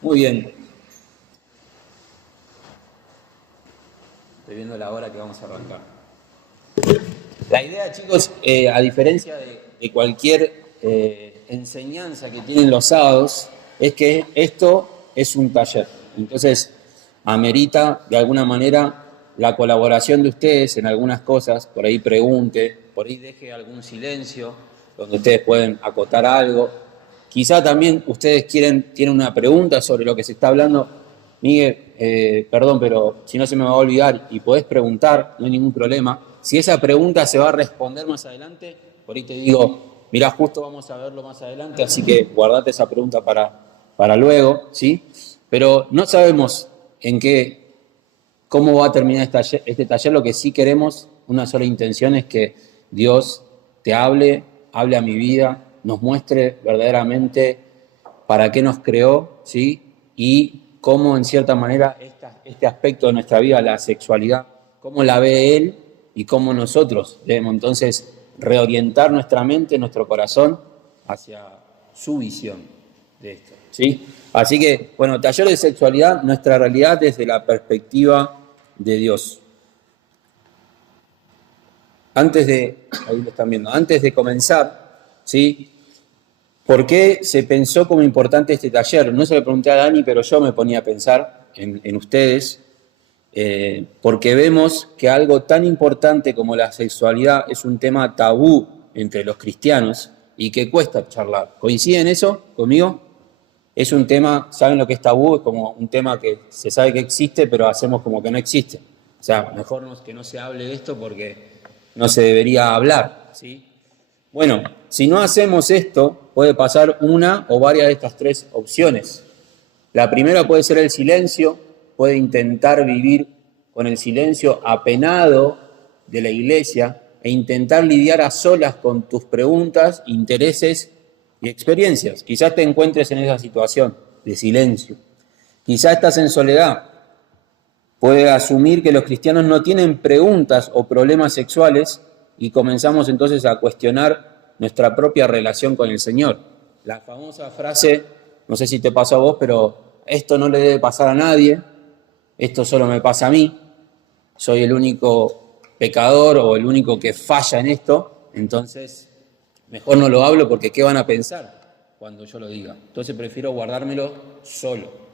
Muy bien. Estoy viendo la hora que vamos a arrancar. La idea, chicos, a diferencia de cualquier enseñanza que tienen los sábados, es que esto es un taller. Entonces, amerita de alguna manera la colaboración de ustedes en algunas cosas. Por ahí pregunte, por ahí deje algún silencio, donde ustedes pueden acotar algo. Quizá también ustedes tienen una pregunta sobre lo que se está hablando. Miguel, perdón, pero si no se me va a olvidar y podés preguntar, no hay ningún problema. Si esa pregunta se va a responder más adelante, por ahí te digo, mirá, justo vamos a verlo más adelante, así que guardate esa pregunta para luego, ¿sí? Pero no sabemos en qué, cómo va a terminar este taller. Lo que sí queremos, una sola intención, es que Dios te hable a mi vida, nos muestre verdaderamente para qué nos creó, ¿sí? Y cómo en cierta manera este aspecto de nuestra vida, la sexualidad, cómo la ve Él y cómo nosotros debemos entonces reorientar nuestra mente, nuestro corazón hacia su visión de esto, ¿sí? Así que, bueno, taller de sexualidad, nuestra realidad desde la perspectiva de Dios. Ahí lo están viendo, antes de comenzar, ¿sí? ¿Por qué se pensó como importante este taller? No se lo pregunté a Dani, pero yo me ponía a pensar en ustedes, porque vemos que algo tan importante como la sexualidad es un tema tabú entre los cristianos y que cuesta charlar. ¿Coinciden eso conmigo? Es un tema, ¿saben lo que es tabú? Es como un tema que se sabe que existe, pero hacemos como que no existe. O sea, mejor que no se hable de esto porque no se debería hablar, ¿sí? Bueno, si no hacemos esto, puede pasar una o varias de estas tres opciones. La primera puede ser el silencio, puede intentar vivir con el silencio apenado de la iglesia e intentar lidiar a solas con tus preguntas, intereses y experiencias. Quizás te encuentres en esa situación de silencio. Quizás estás en soledad. Puede asumir que los cristianos no tienen preguntas o problemas sexuales y comenzamos entonces a cuestionar nuestra propia relación con el Señor. La famosa frase, no sé si te pasó a vos, pero esto no le debe pasar a nadie, esto solo me pasa a mí, soy el único pecador o el único que falla en esto, entonces mejor no lo hablo porque ¿qué van a pensar cuando yo lo diga? Entonces prefiero guardármelo solo.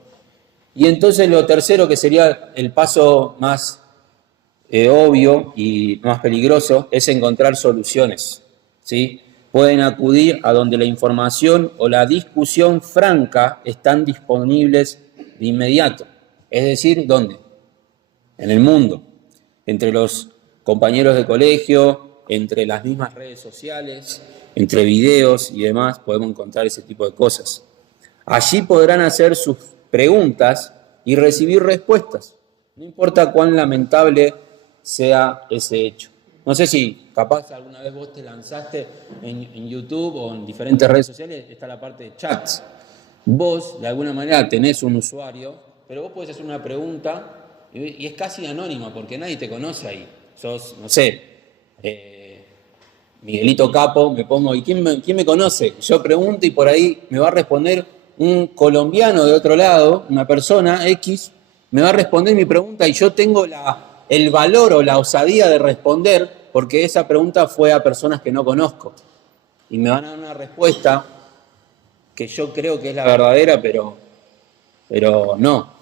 Y entonces lo tercero, que sería el paso más obvio y más peligroso, es encontrar soluciones, ¿sí? Pueden acudir a donde la información o la discusión franca están disponibles de inmediato. Es decir, ¿dónde? En el mundo, entre los compañeros de colegio, entre las mismas redes sociales, entre videos y demás, podemos encontrar ese tipo de cosas. Allí podrán hacer sus preguntas y recibir respuestas, no importa cuán lamentable sea ese hecho. No sé si capaz alguna vez vos te lanzaste en YouTube o en diferentes redes sociales, está la parte de chats. Vos, de alguna manera, tenés un usuario, pero vos podés hacer una pregunta y es casi anónima porque nadie te conoce ahí. Sos, no sé, Miguelito Capo, me pongo, ¿y quién me conoce? Yo pregunto y por ahí me va a responder un colombiano de otro lado, una persona X, me va a responder mi pregunta y yo tengo el valor o la osadía de responder porque esa pregunta fue a personas que no conozco. Y me van a dar una respuesta que yo creo que es la verdadera, pero no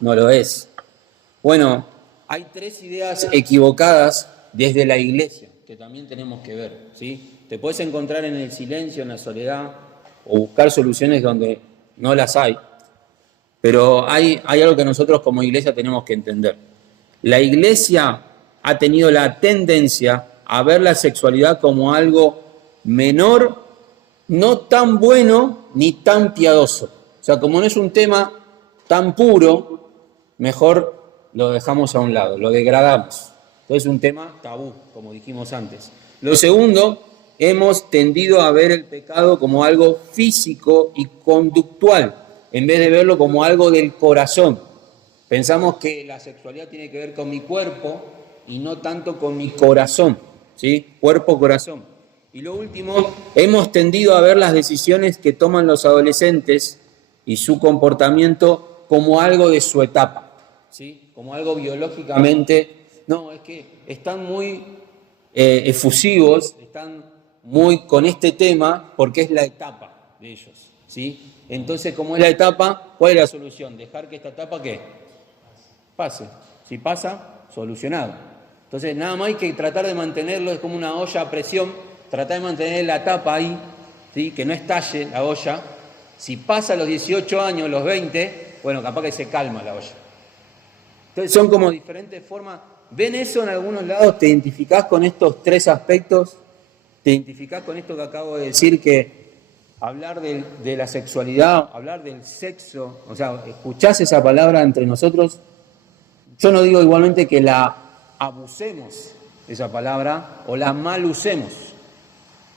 lo es. Bueno, hay tres ideas equivocadas desde la iglesia que también tenemos que ver, ¿sí? Te puedes encontrar en el silencio, en la soledad, o buscar soluciones donde no las hay, pero hay algo que nosotros como iglesia tenemos que entender. La iglesia ha tenido la tendencia a ver la sexualidad como algo menor, no tan bueno ni tan piadoso. O sea, como no es un tema tan puro, mejor lo dejamos a un lado, lo degradamos. Entonces es un tema tabú, como dijimos antes. Lo segundo, hemos tendido a ver el pecado como algo físico y conductual, en vez de verlo como algo del corazón. Pensamos que la sexualidad tiene que ver con mi cuerpo y no tanto con mi corazón, ¿sí? Cuerpo-corazón. Y lo último, hemos tendido a ver las decisiones que toman los adolescentes y su comportamiento como algo de su etapa, ¿sí? Como algo biológicamente. No, es que están muy efusivos, están muy con este tema porque es la etapa de ellos, ¿sí? Entonces, como es la etapa, ¿cuál es la solución? Dejar que esta etapa, ¿qué? Pase. Si pasa, solucionado. Entonces, nada más hay que tratar de mantenerlo, es como una olla a presión, tratar de mantener la tapa ahí, ¿sí? Que no estalle la olla. Si pasa los 18 años, los 20, bueno, capaz que se calma la olla. Entonces, son como diferentes formas. ¿Ven eso en algunos lados? ¿Te identificás con estos tres aspectos? ¿Te identificás con esto que acabo de decir, que hablar de la sexualidad, hablar del sexo, o sea, escuchás esa palabra entre nosotros? Yo no digo igualmente que la abusemos, esa palabra, o la mal usemos,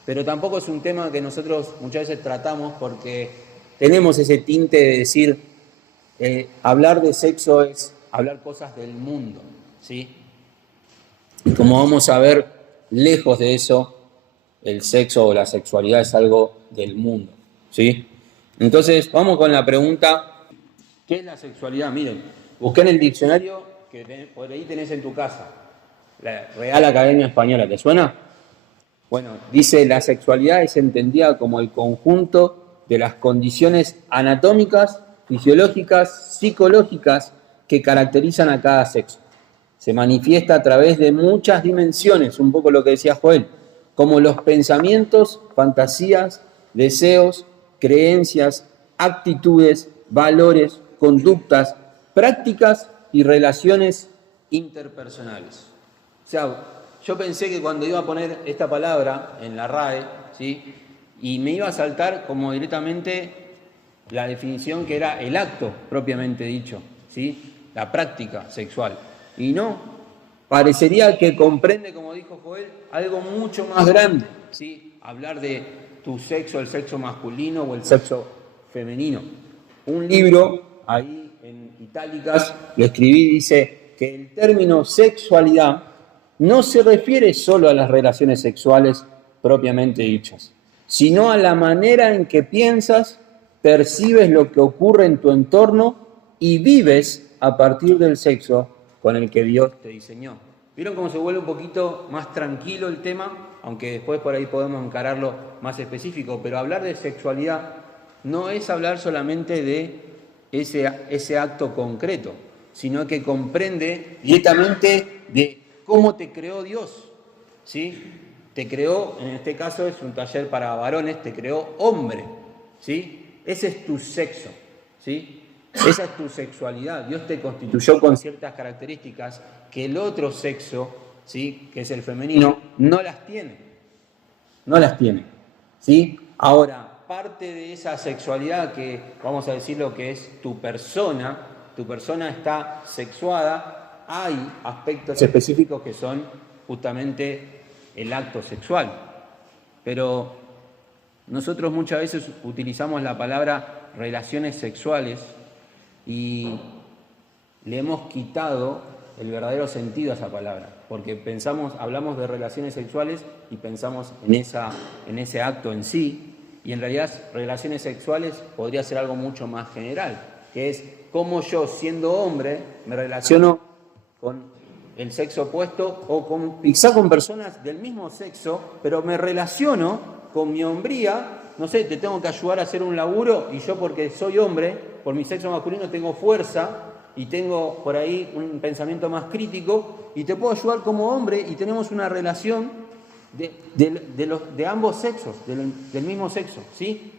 pero tampoco es un tema que nosotros muchas veces tratamos porque tenemos ese tinte de decir, hablar de sexo es hablar cosas del mundo, ¿sí? Y como vamos a ver, lejos de eso, el sexo o la sexualidad es algo del mundo, ¿sí? Entonces, vamos con la pregunta, ¿qué es la sexualidad? Miren, busqué en el diccionario que por ahí tenés en tu casa, la Real Academia Española, ¿te suena? Bueno, dice, la sexualidad es entendida como el conjunto de las condiciones anatómicas, fisiológicas, psicológicas que caracterizan a cada sexo. Se manifiesta a través de muchas dimensiones, un poco lo que decía Joel, como los pensamientos, fantasías, deseos, creencias, actitudes, valores, conductas, prácticas y relaciones interpersonales. O sea, yo pensé que cuando iba a poner esta palabra en la RAE, ¿sí? Y me iba a saltar como directamente la definición que era el acto propiamente dicho, ¿sí? La práctica sexual. Y no, parecería que comprende, como dijo Joel, algo mucho más grande, ¿sí? Hablar de tu sexo, el sexo masculino o el sexo femenino. Un libro, ahí en itálicas, lo escribí, dice que el término sexualidad no se refiere solo a las relaciones sexuales propiamente dichas, sino a la manera en que piensas, percibes lo que ocurre en tu entorno y vives a partir del sexo con el que Dios te diseñó. ¿Vieron cómo se vuelve un poquito más tranquilo el tema? Aunque después por ahí podemos encararlo más específico, pero hablar de sexualidad no es hablar solamente de ese acto concreto, sino que comprende directamente de cómo te creó Dios, ¿sí? Te creó, en este caso es un taller para varones, te creó hombre, ¿sí? Ese es tu sexo, ¿sí? Esa es tu sexualidad. Dios te constituyó con ciertas características que el otro sexo, ¿sí? Que es el femenino, no las tiene. No las tiene, ¿sí? Ahora, parte de esa sexualidad que, vamos a decir lo que es tu persona está sexuada, hay aspectos específicos que son justamente el acto sexual. Pero nosotros muchas veces utilizamos la palabra relaciones sexuales y le hemos quitado el verdadero sentido a esa palabra, porque hablamos de relaciones sexuales y pensamos en ese acto en sí, y en realidad relaciones sexuales podría ser algo mucho más general, que es cómo yo, siendo hombre, me relaciono con el sexo opuesto o quizá con personas del mismo sexo, pero me relaciono con mi hombría. No sé, te tengo que ayudar a hacer un laburo y yo, porque soy hombre, por mi sexo masculino tengo fuerza y tengo por ahí un pensamiento más crítico y te puedo ayudar como hombre y tenemos una relación de ambos sexos, del mismo sexo, ¿sí?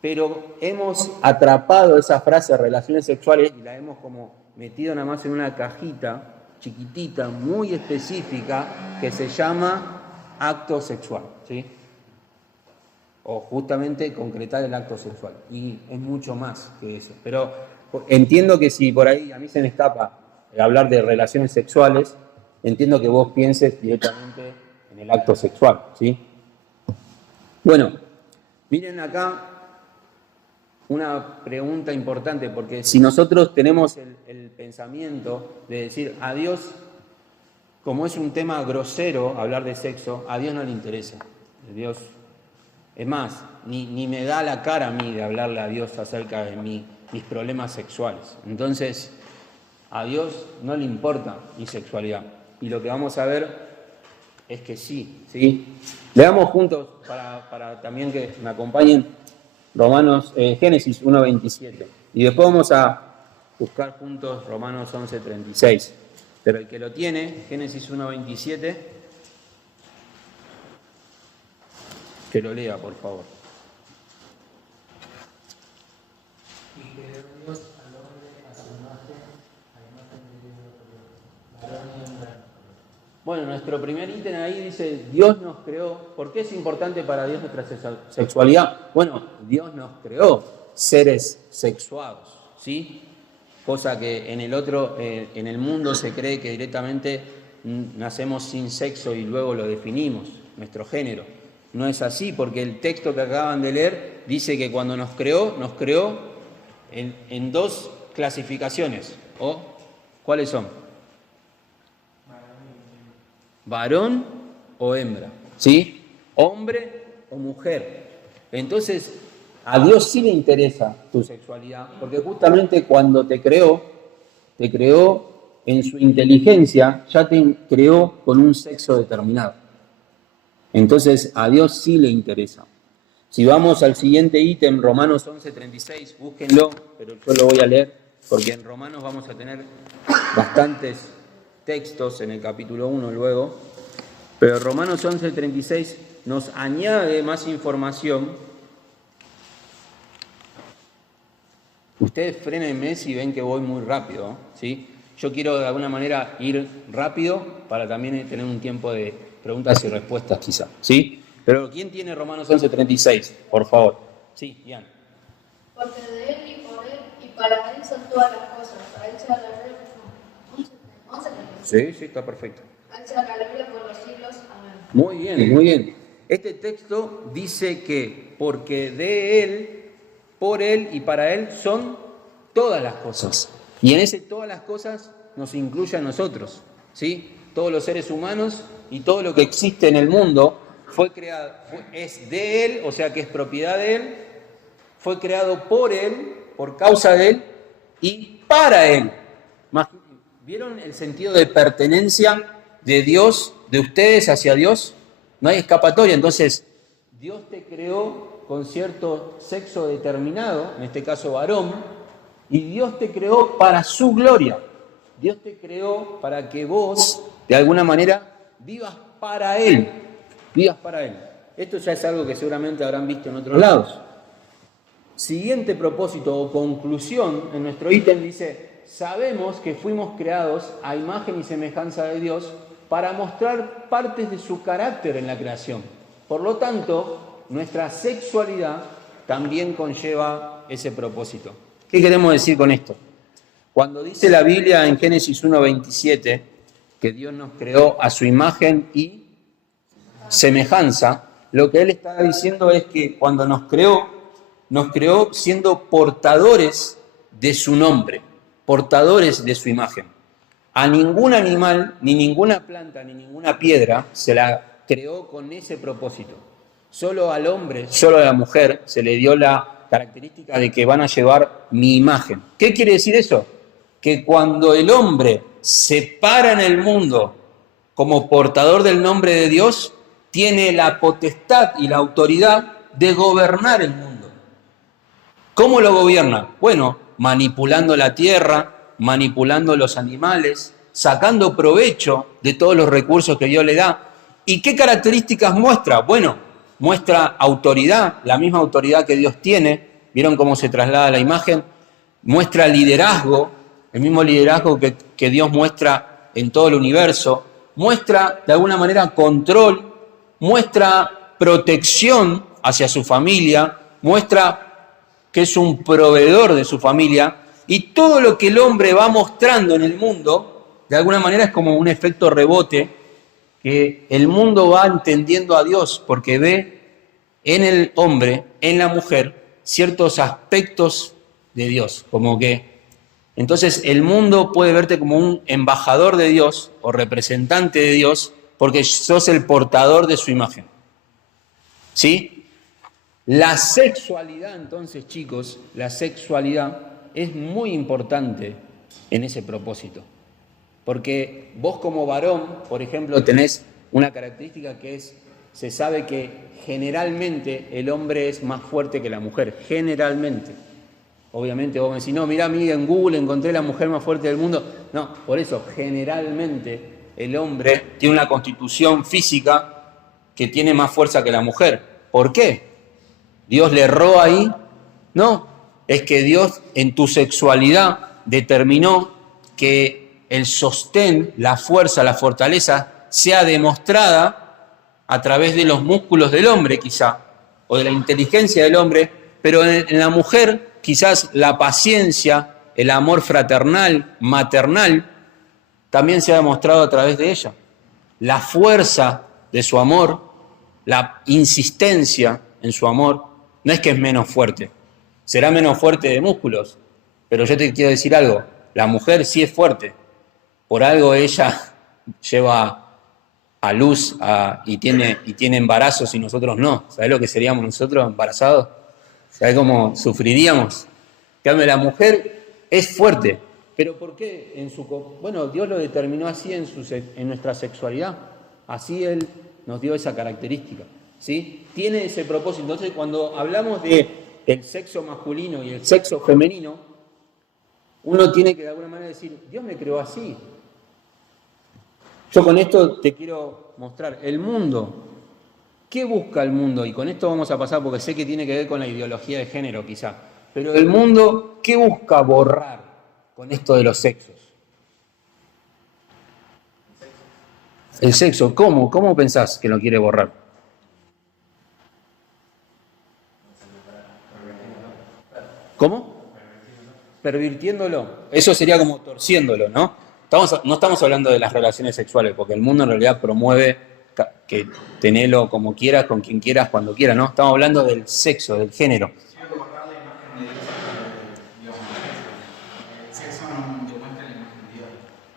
Pero hemos atrapado esa frase relaciones sexuales y la hemos como metido nada más en una cajita chiquitita, muy específica, que se llama acto sexual, ¿sí? O justamente concretar el acto sexual. Y es mucho más que eso. Pero entiendo que si por ahí a mí se me escapa hablar de relaciones sexuales, entiendo que vos pienses directamente en el acto sexual, ¿sí? Bueno, miren acá una pregunta importante, porque si nosotros tenemos el pensamiento de decir a Dios, como es un tema grosero hablar de sexo, a Dios no le interesa. Dios Es más, ni me da la cara a mí de hablarle a Dios acerca de mis problemas sexuales. Entonces, a Dios no le importa mi sexualidad. Y lo que vamos a ver es que sí, ¿sí? Leamos juntos, para también que me acompañen, Génesis 1:27. Y después vamos a buscar juntos Romanos 11:36. Pero el que lo tiene, Génesis 1:27, que lo lea, por favor. Y creó Dios al hombre a su imagen, a imagen de Dios lo creó, varón y hembra. Bueno, nuestro primer ítem ahí dice, Dios nos creó. ¿Por qué es importante para Dios nuestra sexualidad? Bueno, Dios nos creó seres sexuados, ¿sí? Cosa que en el mundo se cree que directamente nacemos sin sexo y luego lo definimos, nuestro género. No es así, porque el texto que acaban de leer dice que cuando nos creó en dos clasificaciones. ¿Cuáles son? Varón o hembra, ¿sí? Hombre o mujer. Entonces, a Dios sí le interesa tu sexualidad, porque justamente cuando te creó en su inteligencia, ya te creó con un sexo determinado. Entonces, a Dios sí le interesa. Si vamos al siguiente ítem, Romanos 11:36, búsquenlo, pero yo lo voy a leer, porque en Romanos vamos a tener bastantes textos en el capítulo 1 luego, pero Romanos 11:36 nos añade más información. Ustedes frénenme si ven que voy muy rápido, ¿sí? Yo quiero de alguna manera ir rápido para también tener un tiempo de preguntas y respuestas quizá, ¿sí? Pero ¿quién tiene Romanos 11:36? Por favor. Sí, Ian. Porque de él y por él y para él son todas las cosas. A él sea la gloria. 11:36. Sí, está perfecto. A él sea la gloria por los siglos. Amén. Muy bien, muy bien. Este texto dice que porque de él, por él y para él son todas las cosas. Y en ese todas las cosas nos incluye a nosotros, ¿sí? Todos los seres humanos y todo lo que existe en el mundo fue creado, es de él, o sea que es propiedad de él, fue creado por él, por causa de él y para él. ¿Vieron el sentido de pertenencia de Dios, de ustedes hacia Dios? No hay escapatoria. Entonces, Dios te creó con cierto sexo determinado, en este caso varón, y Dios te creó para su gloria. Dios te creó para que vos, de alguna manera, vivas para Él. Vivas para Él. Esto ya es algo que seguramente habrán visto en otros lados. Siguiente propósito o conclusión en nuestro ítem dice, sabemos que fuimos creados a imagen y semejanza de Dios para mostrar partes de su carácter en la creación. Por lo tanto, nuestra sexualidad también conlleva ese propósito. ¿Qué queremos decir con esto? Cuando dice la Biblia en Génesis 1:27 que Dios nos creó a su imagen y semejanza, lo que Él está diciendo es que cuando nos creó siendo portadores de su nombre, portadores de su imagen. A ningún animal, ni ninguna planta, ni ninguna piedra se la creó con ese propósito. Solo al hombre, solo a la mujer se le dio la característica de que van a llevar mi imagen. ¿Qué quiere decir eso? Que cuando el hombre se para en el mundo como portador del nombre de Dios, tiene la potestad y la autoridad de gobernar el mundo. ¿Cómo lo gobierna? Bueno, manipulando la tierra, manipulando los animales, sacando provecho de todos los recursos que Dios le da. ¿Y qué características muestra? Bueno, muestra autoridad, la misma autoridad que Dios tiene. ¿Vieron cómo se traslada la imagen? Muestra liderazgo, el mismo liderazgo que Dios muestra en todo el universo. Muestra, de alguna manera, control, muestra protección hacia su familia, muestra que es un proveedor de su familia, y todo lo que el hombre va mostrando en el mundo, de alguna manera es como un efecto rebote, que el mundo va entendiendo a Dios, porque ve en el hombre, en la mujer, ciertos aspectos de Dios, como que entonces el mundo puede verte como un embajador de Dios o representante de Dios, porque sos el portador de su imagen. ¿Sí? La sexualidad, entonces, chicos, la sexualidad es muy importante en ese propósito. Porque vos como varón, por ejemplo, tenés una característica que es, se sabe que generalmente el hombre es más fuerte que la mujer, generalmente. Obviamente vos me decís, no, mirá, a mí en Google encontré la mujer más fuerte del mundo. No, por eso, generalmente el hombre tiene una constitución física que tiene más fuerza que la mujer. ¿Por qué? ¿Dios le erró ahí? No, es que Dios en tu sexualidad determinó que el sostén, la fuerza, la fortaleza sea demostrada a través de los músculos del hombre quizá, o de la inteligencia del hombre, pero en la mujer quizás la paciencia, el amor fraternal, maternal, también se ha demostrado a través de ella. La fuerza de su amor, la insistencia en su amor, no es que es menos fuerte, será menos fuerte de músculos, pero yo te quiero decir algo, la mujer sí es fuerte, por algo ella lleva a luz y tiene embarazos y nosotros no. ¿Sabés lo que seríamos nosotros embarazados? ¿Sabés cómo sufriríamos? En cambio, la mujer es fuerte, pero ¿por qué? Bueno, Dios lo determinó así en nuestra sexualidad, así Él nos dio esa característica, ¿sí? Tiene ese propósito. Entonces, cuando hablamos de el sexo masculino y el sexo femenino, uno tiene que de alguna manera decir, Dios me creó así. Yo con esto te quiero mostrar, el mundo, ¿qué busca el mundo? Y con esto vamos a pasar porque sé que tiene que ver con la ideología de género quizá, pero el mundo, ¿qué busca borrar con esto de los sexos? El sexo, ¿cómo? ¿Cómo pensás que lo quiere borrar? ¿Cómo? Pervirtiéndolo. Eso sería como torciéndolo, ¿no? No estamos hablando de las relaciones sexuales, porque el mundo en realidad promueve que tenelo como quieras, con quien quieras, cuando quieras, ¿no? Estamos hablando del sexo, del género.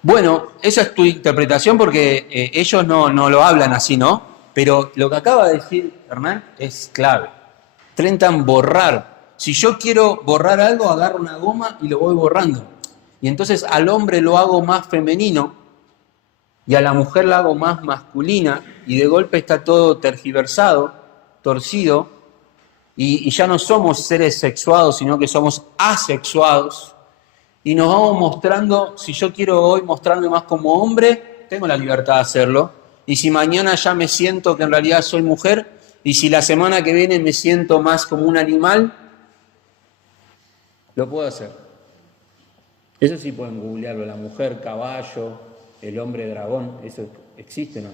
Bueno, esa es tu interpretación porque ellos no lo hablan así, ¿no? Pero lo que acaba de decir Hernán es clave. Intentan borrar. Si yo quiero borrar algo, agarro una goma y lo voy borrando. Y entonces al hombre lo hago más femenino y a la mujer la hago más masculina y de golpe está todo tergiversado, torcido y ya no somos seres sexuados, sino que somos asexuados. Y nos vamos mostrando, si yo quiero hoy mostrarme más como hombre, tengo la libertad de hacerlo. Y si mañana ya me siento que en realidad soy mujer, y si la semana que viene me siento más como un animal, lo puedo hacer. Eso sí pueden googlearlo, la mujer caballo, el hombre dragón, eso existe, ¿no?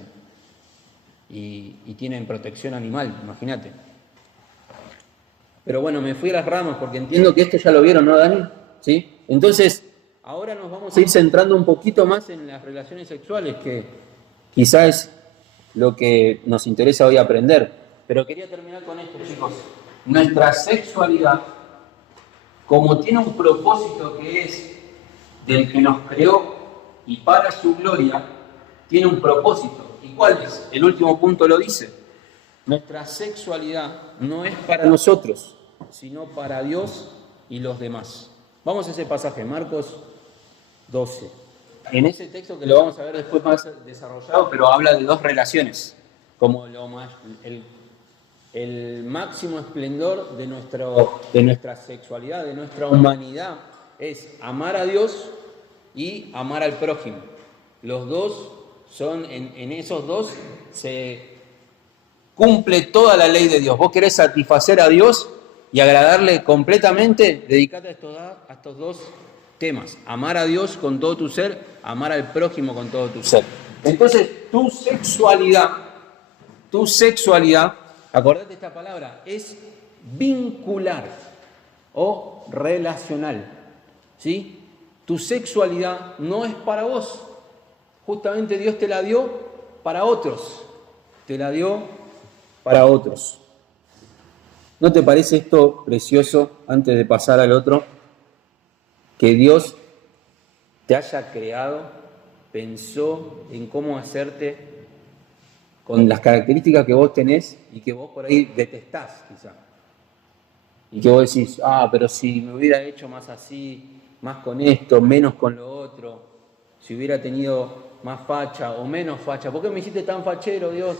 Y tienen protección animal, imagínate. Pero bueno, me fui a las ramas porque entiendo que esto ya lo vieron, ¿no, Dani? ¿Sí? Entonces, ahora nos vamos a ir centrando un poquito más en las relaciones sexuales, que quizás es lo que nos interesa hoy aprender. Pero quería terminar con esto, chicos. Nuestra sexualidad, como tiene un propósito que es del que nos creó y para su gloria, tiene un propósito. ¿Y cuál es? El último punto lo dice. Nuestra sexualidad no es para nosotros, sino para Dios y los demás. Vamos a ese pasaje, Marcos 12. En ese texto que lo vamos a ver después más desarrollado, pero habla de dos relaciones, como el máximo esplendor de nuestra sexualidad, de nuestra humanidad, es amar a Dios y amar al prójimo. Los dos son, en esos dos se cumple toda la ley de Dios. Vos querés satisfacer a Dios y agradarle completamente, dedicate a estos dos temas. Amar a Dios con todo tu ser, amar al prójimo con todo tu ser. Entonces, tu sexualidad, acordate esta palabra, es vincular o relacional. ¿Sí? Tu sexualidad no es para vos. Justamente Dios te la dio para otros. Te la dio para otros. ¿No te parece esto precioso, antes de pasar al otro? Que Dios te haya creado, pensó en cómo hacerte con las características que vos tenés y que vos por ahí detestás, quizá. Y que vos decís, pero si me hubiera hecho más así, más con esto, menos con lo otro, si hubiera tenido más facha o menos facha, ¿por qué me hiciste tan fachero, Dios?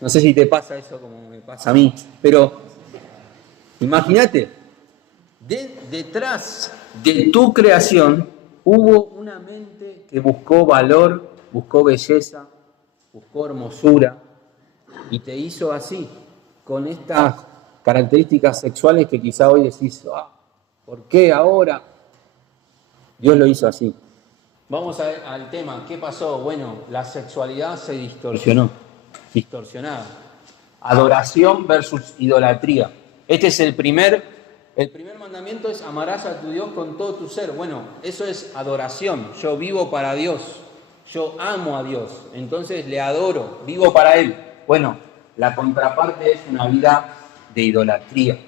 No sé si te pasa eso como me pasa a mí, pero imagínate, detrás de tu creación hubo una mente que buscó valor, buscó belleza, buscó hermosura y te hizo así, con estas características sexuales que quizá hoy decís, ¿por qué ahora? Dios lo hizo así. Vamos al tema, ¿qué pasó? Bueno, la sexualidad se distorsionada. Adoración versus idolatría. Este es el primer mandamiento es amarás a tu Dios con todo tu ser. Bueno, eso es adoración. Yo vivo para Dios. Yo amo a Dios. Entonces le adoro, vivo para Él. Bueno, la contraparte es una vida de idolatría.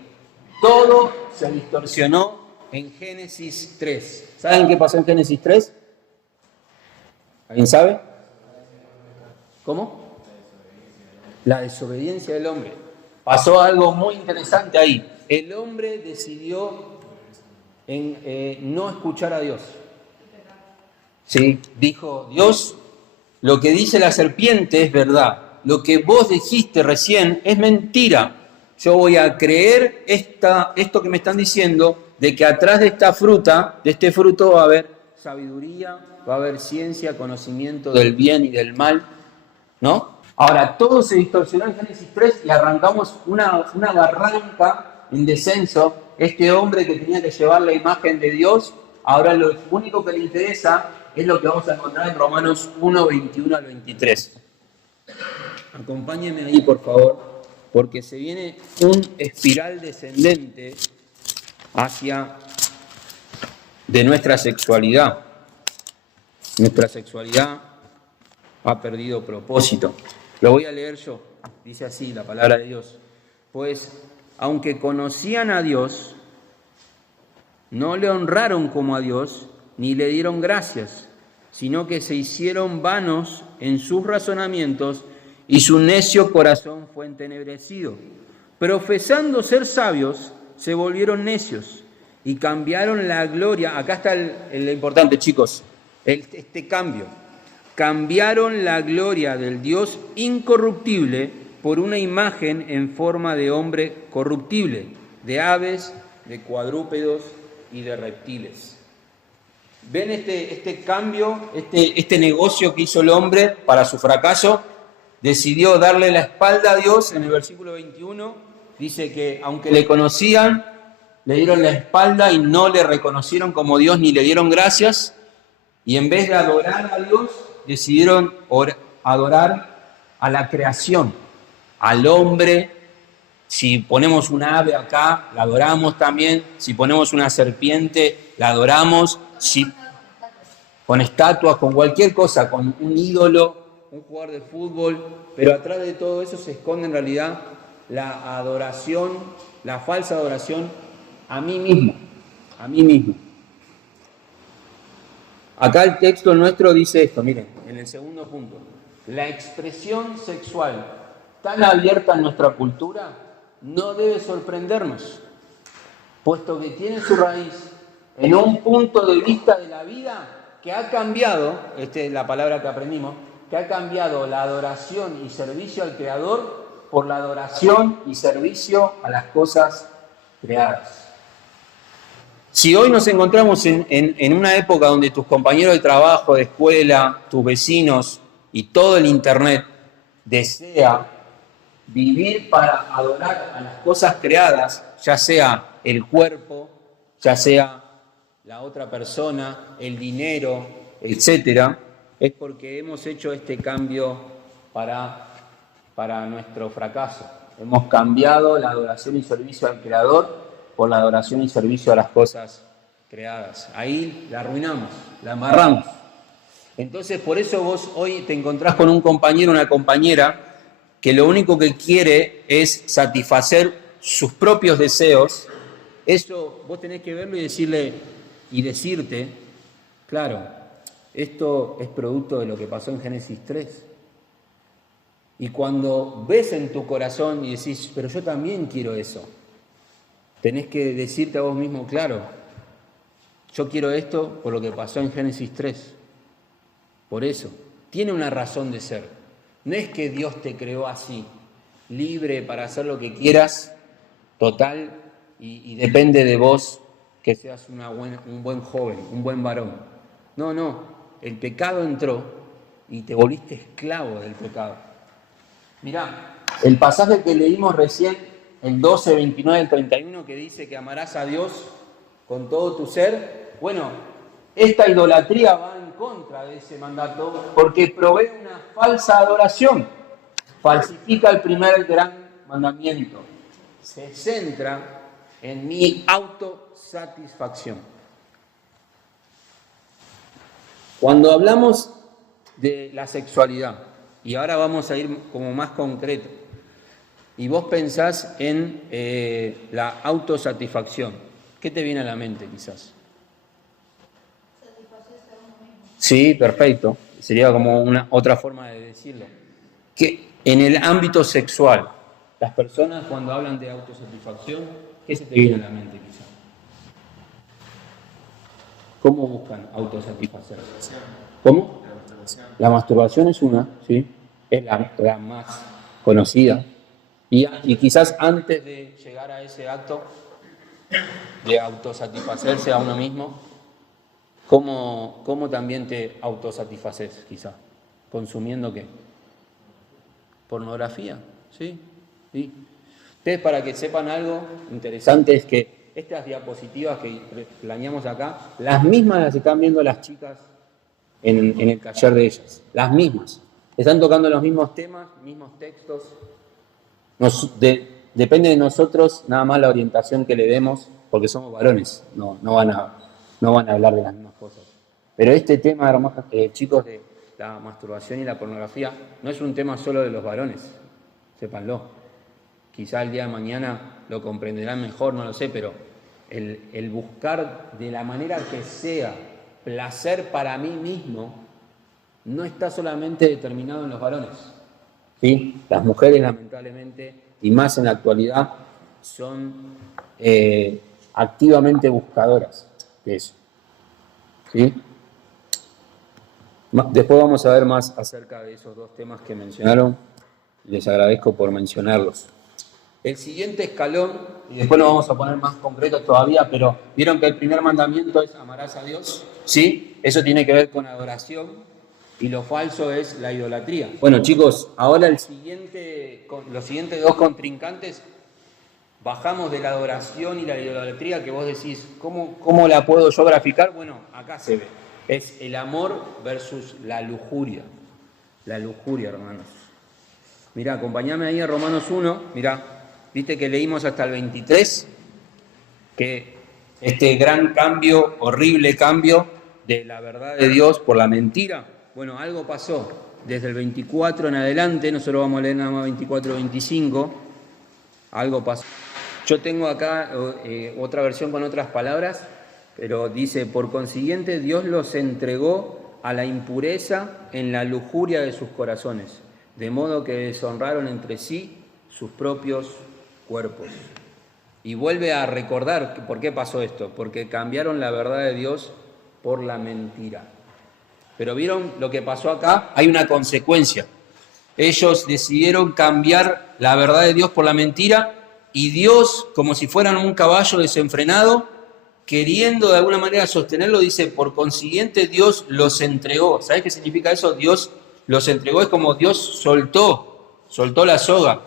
Todo se distorsionó en Génesis 3. ¿Saben qué pasó en Génesis 3? ¿Alguien sabe? ¿Cómo? La desobediencia del hombre. Pasó algo muy interesante ahí. El hombre decidió no escuchar a Dios. Sí, dijo, Dios, lo que dice la serpiente es verdad. Lo que vos dijiste recién es mentira. Yo voy a creer esto que me están diciendo, de que atrás de esta fruta, de este fruto, va a haber sabiduría, va a haber ciencia, conocimiento del bien y del mal, ¿no? Ahora, todo se distorsionó en Génesis 3 y arrancamos una barranca en descenso. Este hombre que tenía que llevar la imagen de Dios, ahora lo único que le interesa es lo que vamos a encontrar en Romanos 1, 21 al 23. Acompáñenme ahí, por favor, porque se viene un espiral descendente de nuestra sexualidad. Nuestra sexualidad ha perdido propósito. Lo voy a leer yo. Dice así la palabra de Dios. Pues, aunque conocían a Dios, no le honraron como a Dios, ni le dieron gracias, sino que se hicieron vanos en sus razonamientos y su necio corazón fue entenebrecido. Profesando ser sabios, se volvieron necios y cambiaron la gloria. Acá está lo importante, chicos, este cambio. Cambiaron la gloria del Dios incorruptible por una imagen en forma de hombre corruptible, de aves, de cuadrúpedos y de reptiles. ¿Ven este cambio, este negocio que hizo el hombre para su fracaso? Decidió darle la espalda a Dios. En el versículo 21 dice que aunque le conocían, le dieron la espalda y no le reconocieron como Dios ni le dieron gracias. Y en vez de adorar a Dios, decidieron adorar a la creación, al hombre. Si ponemos un ave acá, la adoramos también. Si ponemos una serpiente, la adoramos. Con estatuas, con cualquier cosa, con un ídolo, un jugador de fútbol. Pero atrás de todo eso se esconde en realidad la adoración, la falsa adoración a mí mismo, a mí mismo. Acá el texto nuestro dice esto, miren, en el segundo punto. La expresión sexual tan abierta en nuestra cultura no debe sorprendernos, puesto que tiene su raíz en un punto de vista de la vida que ha cambiado, esta es la palabra que aprendimos, que ha cambiado la adoración y servicio al Creador por la adoración y servicio a las cosas creadas. Si hoy nos encontramos en una época donde tus compañeros de trabajo, de escuela, tus vecinos y todo el internet desea vivir para adorar a las cosas creadas, ya sea el cuerpo, ya sea la otra persona, el dinero, etcétera, es porque hemos hecho este cambio para nuestro fracaso. Hemos cambiado la adoración y servicio al Creador por la adoración y servicio a las cosas creadas. Ahí la arruinamos, la amarramos. Entonces, por eso vos hoy te encontrás con un compañero, una compañera, que lo único que quiere es satisfacer sus propios deseos. Eso vos tenés que verlo y decirte, claro, esto es producto de lo que pasó en Génesis 3. Y cuando ves en tu corazón y decís, pero yo también quiero eso, tenés que decirte a vos mismo, claro, yo quiero esto por lo que pasó en Génesis 3. Por eso, tiene una razón de ser. No es que Dios te creó así, libre para hacer lo que quieras, total, y depende de vos que seas un buen joven, un buen varón. No, no, el pecado entró y te volviste esclavo del pecado. Mirá, el pasaje que leímos recién, el 12, 29 al 31, que dice que amarás a Dios con todo tu ser, bueno, esta idolatría va en contra de ese mandato porque provee una falsa adoración, falsifica el primer gran mandamiento, se centra en mi autosatisfacción. Cuando hablamos de la sexualidad, y ahora vamos a ir como más concreto, y vos pensás en la autosatisfacción, ¿qué te viene a la mente quizás? Satisfacerse a uno mismo. Sí, perfecto. Sería como una otra forma de decirlo. Que en el ámbito sexual, las personas cuando hablan de autosatisfacción, ¿qué se te viene a la mente quizás? ¿Cómo buscan autosatisfacerse? ¿Cómo? La masturbación es una, ¿sí? Es la más conocida. Y quizás antes de llegar a ese acto de autosatisfacerse a uno mismo, ¿cómo también te autosatisfaces quizás? ¿Consumiendo qué? ¿Pornografía? ¿Sí? ¿Sí? Ustedes, para que sepan algo interesante, es que estas diapositivas que planeamos acá, las mismas las están viendo las chicas en el taller de ellas. Las mismas. Están tocando los mismos temas, mismos textos. Depende de nosotros nada más la orientación que le demos, porque somos varones, no van a hablar de las mismas cosas. Pero este tema, hermanos, chicos, de la masturbación y la pornografía, no es un tema solo de los varones, sépanlo. Quizá el día de mañana lo comprenderán mejor, no lo sé, pero el buscar de la manera que sea placer para mí mismo no está solamente determinado en los varones. ¿Sí? Las mujeres, lamentablemente, y más en la actualidad, son activamente buscadoras de eso. ¿Sí? Después vamos a ver más acerca de esos dos temas que mencionaron. Les agradezco por mencionarlos. El siguiente escalón, y después lo vamos a poner más concreto todavía, pero vieron que el primer mandamiento es amarás a Dios, ¿sí? Eso tiene que ver con adoración, y lo falso es la idolatría. Bueno, chicos, ahora los siguientes dos contrincantes, bajamos de la adoración y la idolatría, que vos decís, ¿cómo la puedo yo graficar? Bueno, acá se ve. Es el amor versus la lujuria. La lujuria, hermanos. Mirá, acompáñame ahí a Romanos 1, mirá. Viste que leímos hasta el 23, que este gran cambio, horrible cambio de la verdad de Dios por la mentira. Bueno, algo pasó. Desde el 24 en adelante, nosotros vamos a leer nada más 24-25, algo pasó. Yo tengo acá otra versión con otras palabras, pero dice, por consiguiente Dios los entregó a la impureza en la lujuria de sus corazones, de modo que deshonraron entre sí sus propios cuerpos. Y vuelve a recordar por qué pasó esto, porque cambiaron la verdad de Dios por la mentira. Pero ¿vieron lo que pasó acá? Hay una consecuencia. Ellos decidieron cambiar la verdad de Dios por la mentira, y Dios, como si fueran un caballo desenfrenado, queriendo de alguna manera sostenerlo, dice, por consiguiente Dios los entregó. ¿Sabés qué significa eso? Dios los entregó, es como Dios soltó la soga.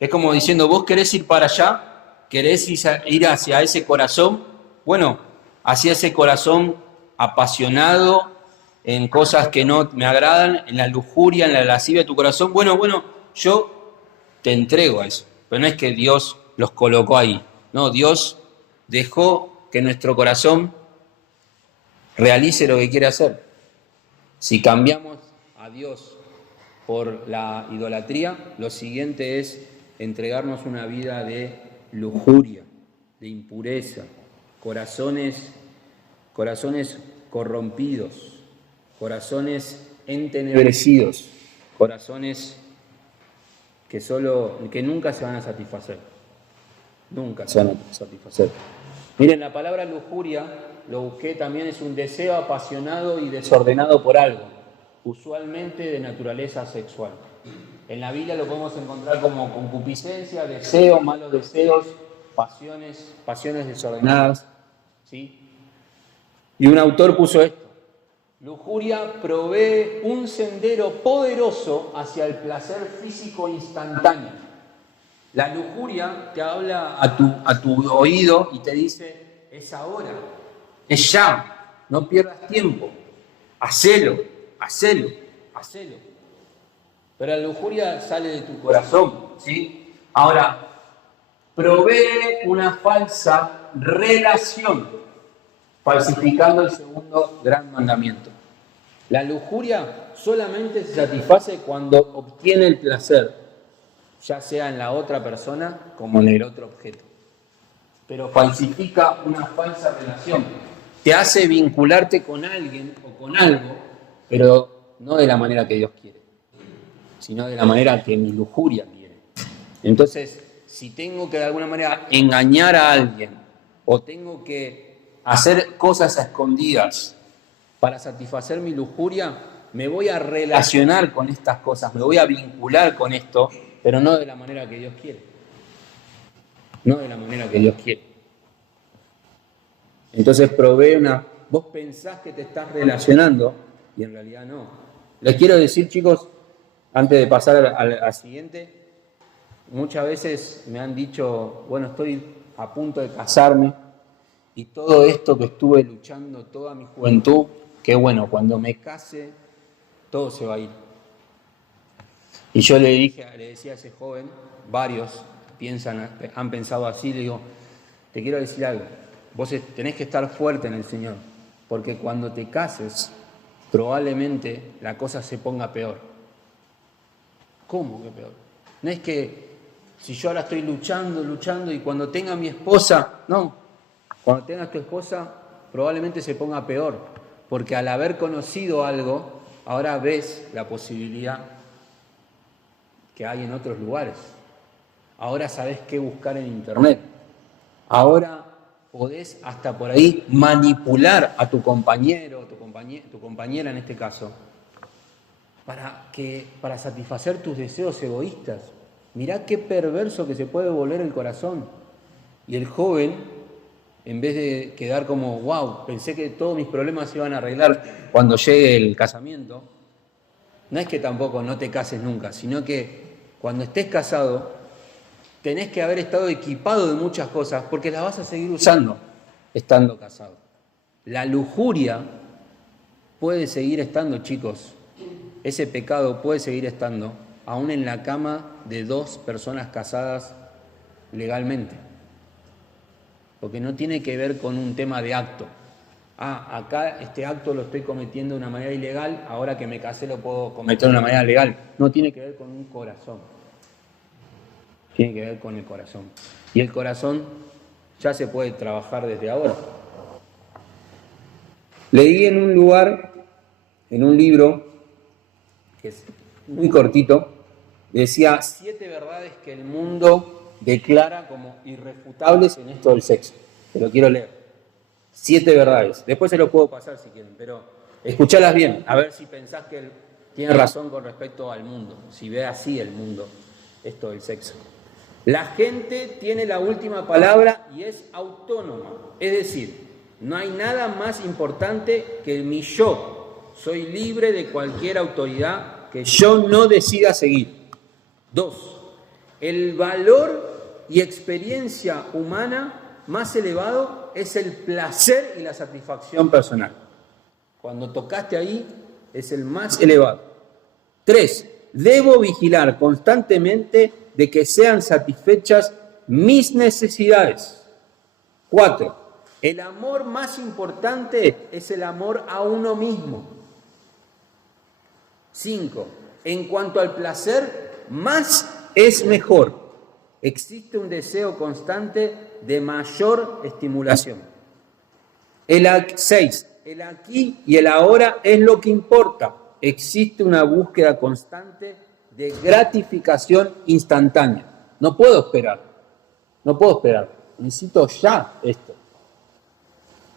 Es como diciendo, vos querés ir para allá, querés ir hacia ese corazón, bueno, hacia ese corazón apasionado en cosas que no me agradan, en la lujuria, en la lascivia de tu corazón, bueno, yo te entrego a eso. Pero no es que Dios los colocó ahí, no, Dios dejó que nuestro corazón realice lo que quiere hacer. Si cambiamos a Dios por la idolatría, lo siguiente es entregarnos una vida de lujuria, de impureza, corazones corrompidos, corazones entenebrecidos, corazones que nunca se van a satisfacer. Nunca se van a satisfacer. Miren, la palabra lujuria, lo busqué también, es un deseo apasionado y desordenado por algo, usualmente de naturaleza sexual. En la Biblia lo podemos encontrar como concupiscencia, deseo, malos deseos, pasiones desordenadas, ¿sí? Y un autor puso esto: lujuria provee un sendero poderoso hacia el placer físico instantáneo. La lujuria te habla a tu oído y te dice: es ahora, es ya, no pierdas tiempo, hacelo. Pero la lujuria sale de tu corazón, ¿sí? Ahora, provee una falsa relación, falsificando el segundo gran mandamiento. La lujuria solamente se satisface cuando obtiene el placer, ya sea en la otra persona como en el otro objeto. Pero falsifica una falsa relación. Te hace vincularte con alguien o con algo, pero no de la manera que Dios quiere, sino de la manera que mi lujuria quiere. Entonces, si tengo que de alguna manera engañar a alguien o tengo que hacer cosas a escondidas para satisfacer mi lujuria, me voy a relacionar con estas cosas, me voy a vincular con esto, pero no de la manera que Dios quiere. No de la manera que Dios quiere. Entonces vos pensás que te estás relacionando y en realidad no. Les quiero decir, chicos, antes de pasar al siguiente, muchas veces me han dicho, bueno, estoy a punto de casarme y todo esto que estuve luchando toda mi juventud, que bueno, cuando me case, todo se va a ir. Y yo le decía a ese joven, varios han pensado así, le digo, te quiero decir algo, vos tenés que estar fuerte en el Señor, porque cuando te cases, probablemente la cosa se ponga peor. ¿Cómo que peor? No es que si yo ahora estoy luchando y cuando tenga mi esposa, no, cuando tengas tu esposa probablemente se ponga peor, porque al haber conocido algo, ahora ves la posibilidad que hay en otros lugares. Ahora sabés qué buscar en internet. Ahora podés hasta por ahí manipular a tu compañero, tu compañera en este caso, para satisfacer tus deseos egoístas. Mirá qué perverso que se puede volver el corazón. Y el joven, en vez de quedar como, wow, pensé que todos mis problemas se iban a arreglar cuando llegue el casamiento, no es que tampoco no te cases nunca, sino que cuando estés casado, tenés que haber estado equipado de muchas cosas, porque las vas a seguir usando estando casado. La lujuria puede seguir estando, chicos. Ese pecado puede seguir estando, aún en la cama de dos personas casadas legalmente. Porque no tiene que ver con un tema de acto. Acá este acto lo estoy cometiendo de una manera ilegal, ahora que me casé lo puedo cometer de una manera legal. No tiene que ver con un corazón. Tiene que ver con el corazón. Y el corazón ya se puede trabajar desde ahora. Leí en un lugar, en un libro, que es muy cortito, decía 7 verdades que el mundo declara como irrefutables en esto del sexo. Te lo quiero leer. 7 verdades. Después se lo puedo pasar si quieren, pero escuchalas bien, a ver si pensás que él tiene razón con respecto al mundo, si ve así el mundo, esto del sexo. La gente tiene la última palabra y es autónoma, es decir, no hay nada más importante que mi yo. Soy libre de cualquier autoridad que yo no decida seguir. 2. El valor y experiencia humana más elevado es el placer y la satisfacción personal. Cuando tocaste ahí, es el más elevado. 3. Debo vigilar constantemente de que sean satisfechas mis necesidades. 4. El amor más importante es el amor a uno mismo. 5. En cuanto al placer, más es mejor. Existe un deseo constante de mayor estimulación. 6. El aquí y el ahora es lo que importa. Existe una búsqueda constante de gratificación instantánea. No puedo esperar. No puedo esperar. Necesito ya esto.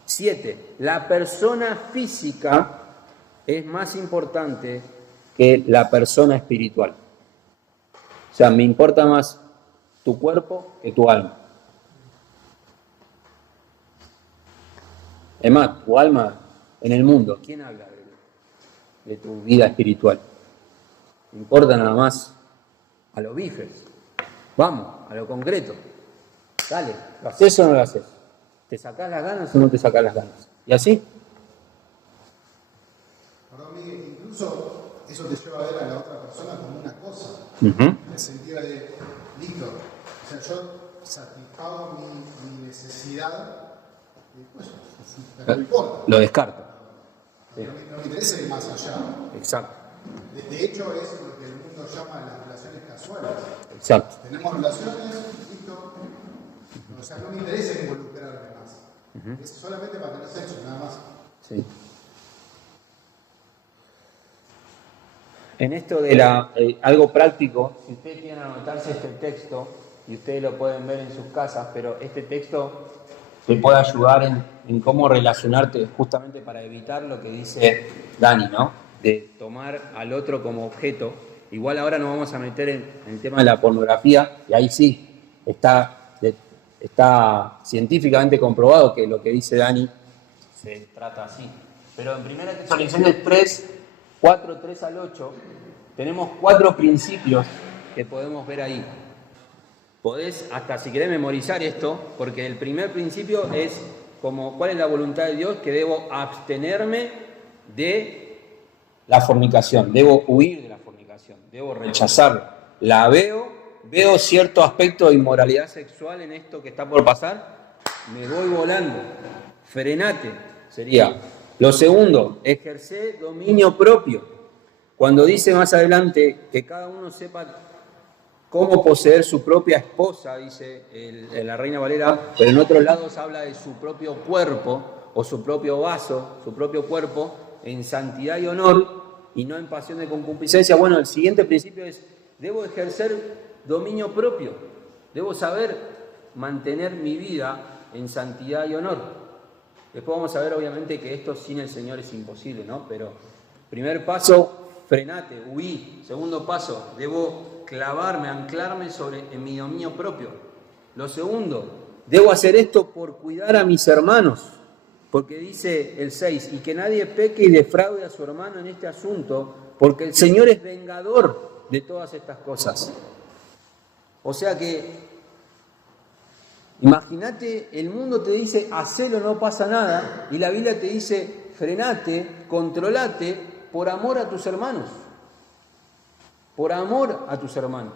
7. La persona física es más importante que la persona espiritual. O sea, me importa más tu cuerpo que tu alma. Es más, tu alma en el mundo, ¿quién habla de tu vida espiritual? Me importa nada más a los bifes. Vamos, a lo concreto. Dale, ¿lo haces o no lo haces? ¿Te sacás las ganas o no te sacás las ganas? ¿Y así? Perdón, Miguel, incluso eso te lleva a ver a la otra persona como una cosa. Uh-huh. En el sentido de, listo, o sea, yo satisfago mi necesidad, y después no me importa. Lo descarto. Sí. No me interesa ir más allá. Exacto. De hecho, es lo que el mundo llama las relaciones casuales. Exacto. Tenemos relaciones, listo. O sea, no me interesa involucrarme más. Es solamente para tener sexo, nada más. Sí. En esto de algo práctico, si ustedes quieren anotarse este texto, y ustedes lo pueden ver en sus casas, pero este texto te puede ayudar en cómo relacionarte justamente para evitar lo que dice Dani, ¿no? De tomar al otro como objeto. Igual ahora nos vamos a meter en el tema de la pornografía, y ahí sí está científicamente comprobado que lo que dice Dani se trata así. Pero en 1 Tesalonicenses 3, 4, 3 al 8, tenemos 4 principios que podemos ver ahí. Podés, hasta si querés, memorizar esto, porque el primer principio es como, ¿cuál es la voluntad de Dios? Que debo abstenerme de la fornicación, debo huir de la fornicación, debo rechazarla. La veo cierto aspecto de inmoralidad sexual en esto que está por pasar, me voy volando, frenate, sería. Lo segundo, ejercer dominio propio. Cuando dice más adelante que cada uno sepa cómo poseer su propia esposa, dice la Reina Valera, pero en otros lados habla de su propio cuerpo o su propio vaso, su propio cuerpo, en santidad y honor y no en pasión de concupiscencia. Bueno, el siguiente principio es, debo ejercer dominio propio, debo saber mantener mi vida en santidad y honor. Después vamos a ver obviamente que esto sin el Señor es imposible, ¿no? Pero primer paso, frenate, huí. Segundo paso, debo clavarme, anclarme en mi dominio propio. Lo segundo, debo hacer esto por cuidar a mis hermanos, porque dice el 6, y que nadie peque y defraude a su hermano en este asunto, porque el Señor es vengador de todas estas cosas. O sea que, imagínate, el mundo te dice, hacelo, no pasa nada, y la Biblia te dice, frenate, controlate, por amor a tus hermanos. Por amor a tus hermanos.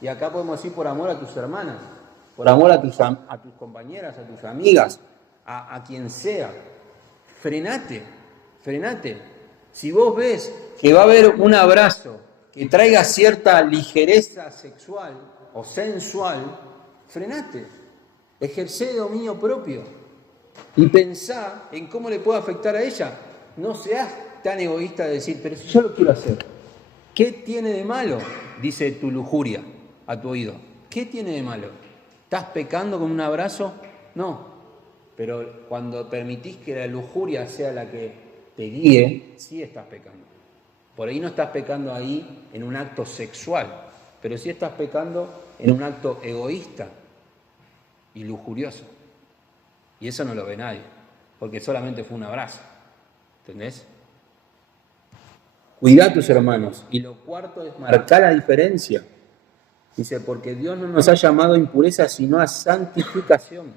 Y acá podemos decir por amor a tus hermanas, por amor a tus compañeras, a tus amigas, a quien sea. Frenate. Si vos ves que va a haber un abrazo que traiga cierta ligereza sexual o sensual, frenate. Ejercé dominio propio y pensá en cómo le puede afectar a ella. No seas tan egoísta de decir, pero si yo lo quiero hacer, ¿qué tiene de malo? Dice tu lujuria a tu oído. ¿Qué tiene de malo? ¿Estás pecando con un abrazo? No. Pero cuando permitís que la lujuria sea la que te guíe, sí estás pecando. Por ahí no estás pecando ahí en un acto sexual, pero sí estás pecando en un acto egoísta y lujurioso. Y eso no lo ve nadie, porque solamente fue un abrazo. ¿Entendés? Cuidá a tus hermanos. Y lo cuarto es marcar la diferencia. Dice, porque Dios no nos ha llamado a impureza, sino a santificación.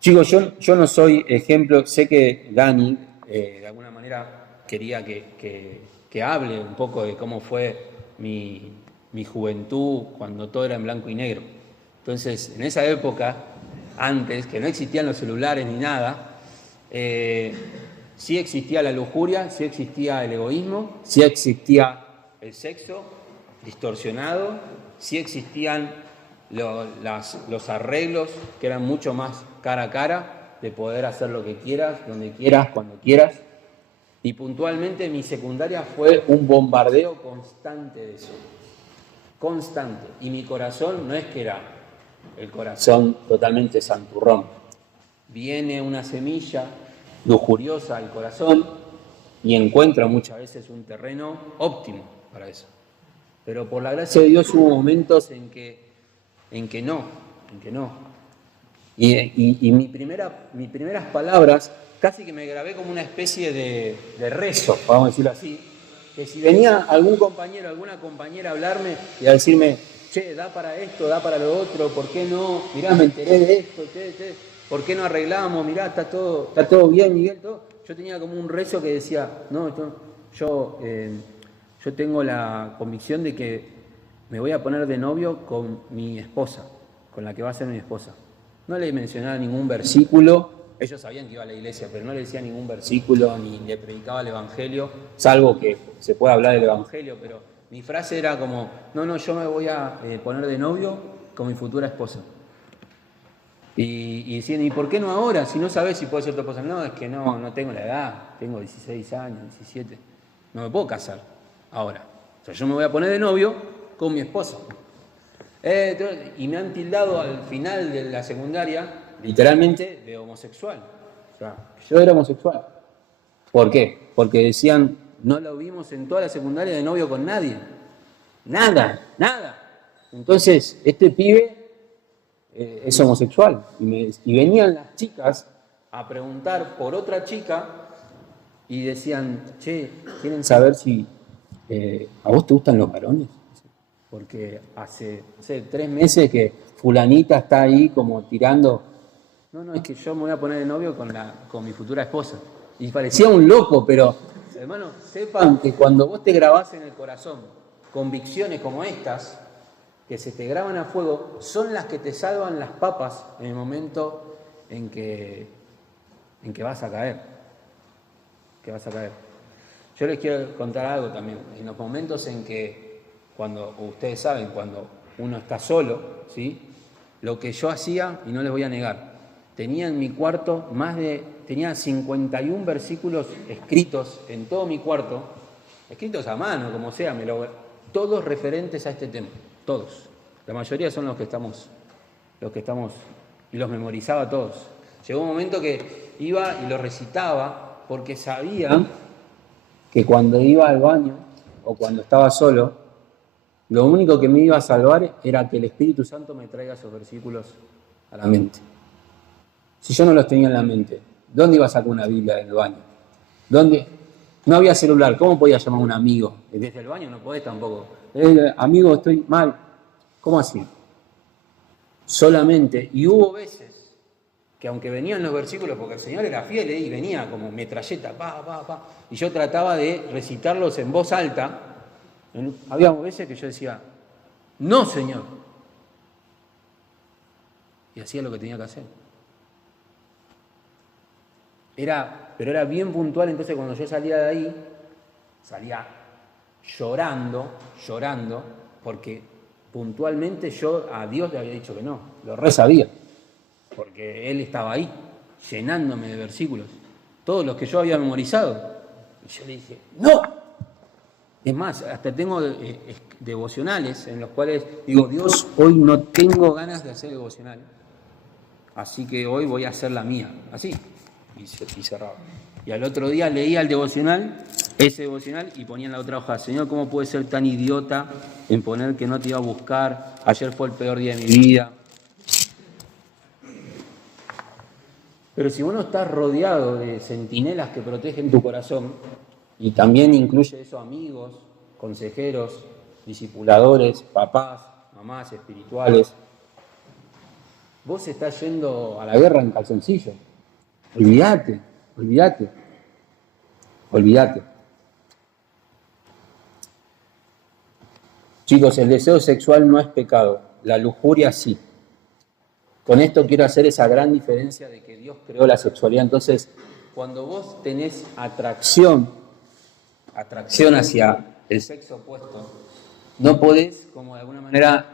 Chicos, yo no soy ejemplo, sé que Dani, de alguna manera, quería que hable un poco de cómo fue mi juventud cuando todo era en blanco y negro. Entonces, en esa época, antes, que no existían los celulares ni nada, sí existía la lujuria, sí existía el egoísmo, sí existía el sexo distorsionado, sí existían los arreglos que eran mucho más cara a cara, de poder hacer lo que quieras, donde quieras, cuando quieras. Y puntualmente mi secundaria fue un bombardeo constante de eso. Constante. Y mi corazón no es que era el corazón totalmente santurrón. Viene una semilla lujuriosa al corazón y encuentra muchas veces un terreno óptimo para eso. Pero por la gracia de Dios hubo momentos en que no. Y mis primeras palabras casi que me grabé como una especie de rezo, vamos a decirlo así, que si venía algún compañero, alguna compañera a hablarme y a decirme, che, da para esto, da para lo otro, ¿por qué no? Mirá, me enteré de esto, ¿por qué no arreglamos? Mirá, está todo bien, Miguel, todo. Yo tenía como un rezo que decía, no, yo tengo la convicción de que me voy a poner de novio con mi esposa, con la que va a ser mi esposa. No le mencionaba ningún versículo, ellos sabían que iba a la iglesia, pero no le decía ningún versículo, ni le predicaba el evangelio, salvo que se pueda hablar del evangelio, pero mi frase era como, no, yo me voy a poner de novio con mi futura esposa. Y decían, ¿y por qué no ahora? Si no sabes si puede ser tu esposa. No, es que no tengo la edad, tengo 16 años, 17, no me puedo casar ahora. O sea, yo me voy a poner de novio con mi esposa. Y me han tildado al final de la secundaria, literalmente, de homosexual. O sea, yo era homosexual. ¿Por qué? Porque decían, no lo vimos en toda la secundaria de novio con nadie. Nada. Entonces, este pibe es homosexual. Y venían las chicas a preguntar por otra chica y decían, che, ¿quieren saber si a vos te gustan los varones? Porque hace 3 meses que fulanita está ahí como tirando, no, es que yo me voy a poner de novio con mi futura esposa. Y parecía un loco, pero hermanos, sepan que cuando vos te grabás en el corazón convicciones como estas, que se te graban a fuego, son las que te salvan las papas en el momento en que vas a caer. Yo les quiero contar algo también. En los momentos en que, cuando ustedes saben, cuando uno está solo, ¿sí? Lo que yo hacía, y no les voy a negar, tenía en mi cuarto tenía 51 versículos escritos en todo mi cuarto, escritos a mano, como sea, todos referentes a este tema, todos. La mayoría son los que estamos, y los memorizaba todos. Llegó un momento que iba y los recitaba porque sabía que cuando iba al baño o cuando estaba solo, lo único que me iba a salvar era que el Espíritu Santo me traiga esos versículos a la mente. Si yo no los tenía en la mente, ¿dónde iba a sacar una Biblia en el baño? ¿Dónde? No había celular, ¿cómo podía llamar a un amigo? Desde el baño no podés tampoco. Amigo, estoy mal. ¿Cómo así? Solamente, y hubo veces que aunque venían los versículos, porque el Señor era fiel y venía como metralleta, y yo trataba de recitarlos en voz alta, había veces que yo decía, no, Señor. Y hacía lo que tenía que hacer. Pero era bien puntual, entonces cuando yo salía de ahí, salía llorando, porque puntualmente yo a Dios le había dicho que no, lo re sabía, porque Él estaba ahí, llenándome de versículos, todos los que yo había memorizado. Y yo le dije, ¡no! Es más, hasta tengo devocionales en los cuales digo, Dios, hoy no tengo ganas de hacer devocional, así que hoy voy a hacer la mía, así, y cerraba. Y al otro día leía el devocional, ese devocional, y ponía en la otra hoja, Señor, ¿cómo puedes ser tan idiota en poner que no te iba a buscar? Ayer fue el peor día de mi vida. Pero si vos no estás rodeado de centinelas que protegen tu corazón, y también incluye eso amigos, consejeros, discipuladores, papás, mamás espirituales, vos estás yendo a la guerra en calzoncillo. Olvídate. Chicos, el deseo sexual no es pecado, la lujuria sí. Con esto quiero hacer esa gran diferencia de que Dios creó la sexualidad. Entonces, cuando vos tenés atracción hacia el sexo opuesto, no podés, como de alguna manera,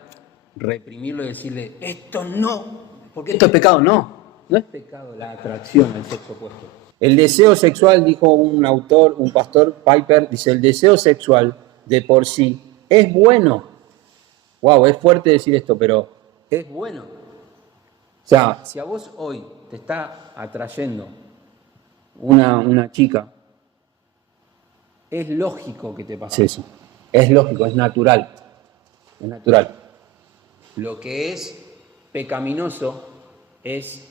reprimirlo y decirle, esto no, porque esto es pecado. No es pecado la atracción al sexo opuesto. El deseo sexual, dijo un autor, un pastor, Piper, dice, el deseo sexual de por sí es bueno. Wow, es fuerte decir esto, pero es bueno. O sea, si a vos hoy te está atrayendo una chica, es lógico que te pase eso. Es lógico, es natural. Es natural. Lo que es pecaminoso es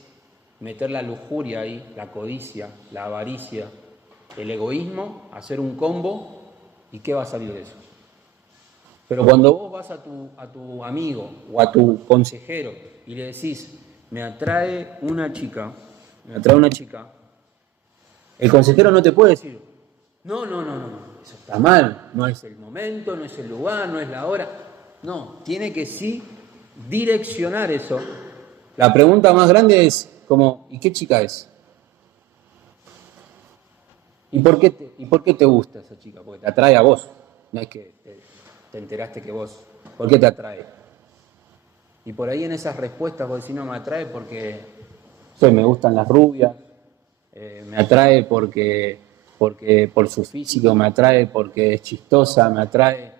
meter la lujuria ahí, la codicia, la avaricia, el egoísmo, hacer un combo, ¿y qué va a salir de eso? Pero cuando vos vas a tu amigo o a tu consejero y le decís, me atrae una chica, el consejero no te puede decir, no, eso está mal, no es el momento, no es el lugar, no es la hora. No, tiene que sí direccionar eso. La pregunta más grande es como, ¿y qué chica es? ¿Y por qué te gusta esa chica? Porque te atrae a vos. No es que te enteraste que vos. ¿Por qué te atrae? Y por ahí en esas respuestas vos decís, no, me atrae porque me gustan las rubias, me atrae porque por su físico, me atrae porque es chistosa, me atrae.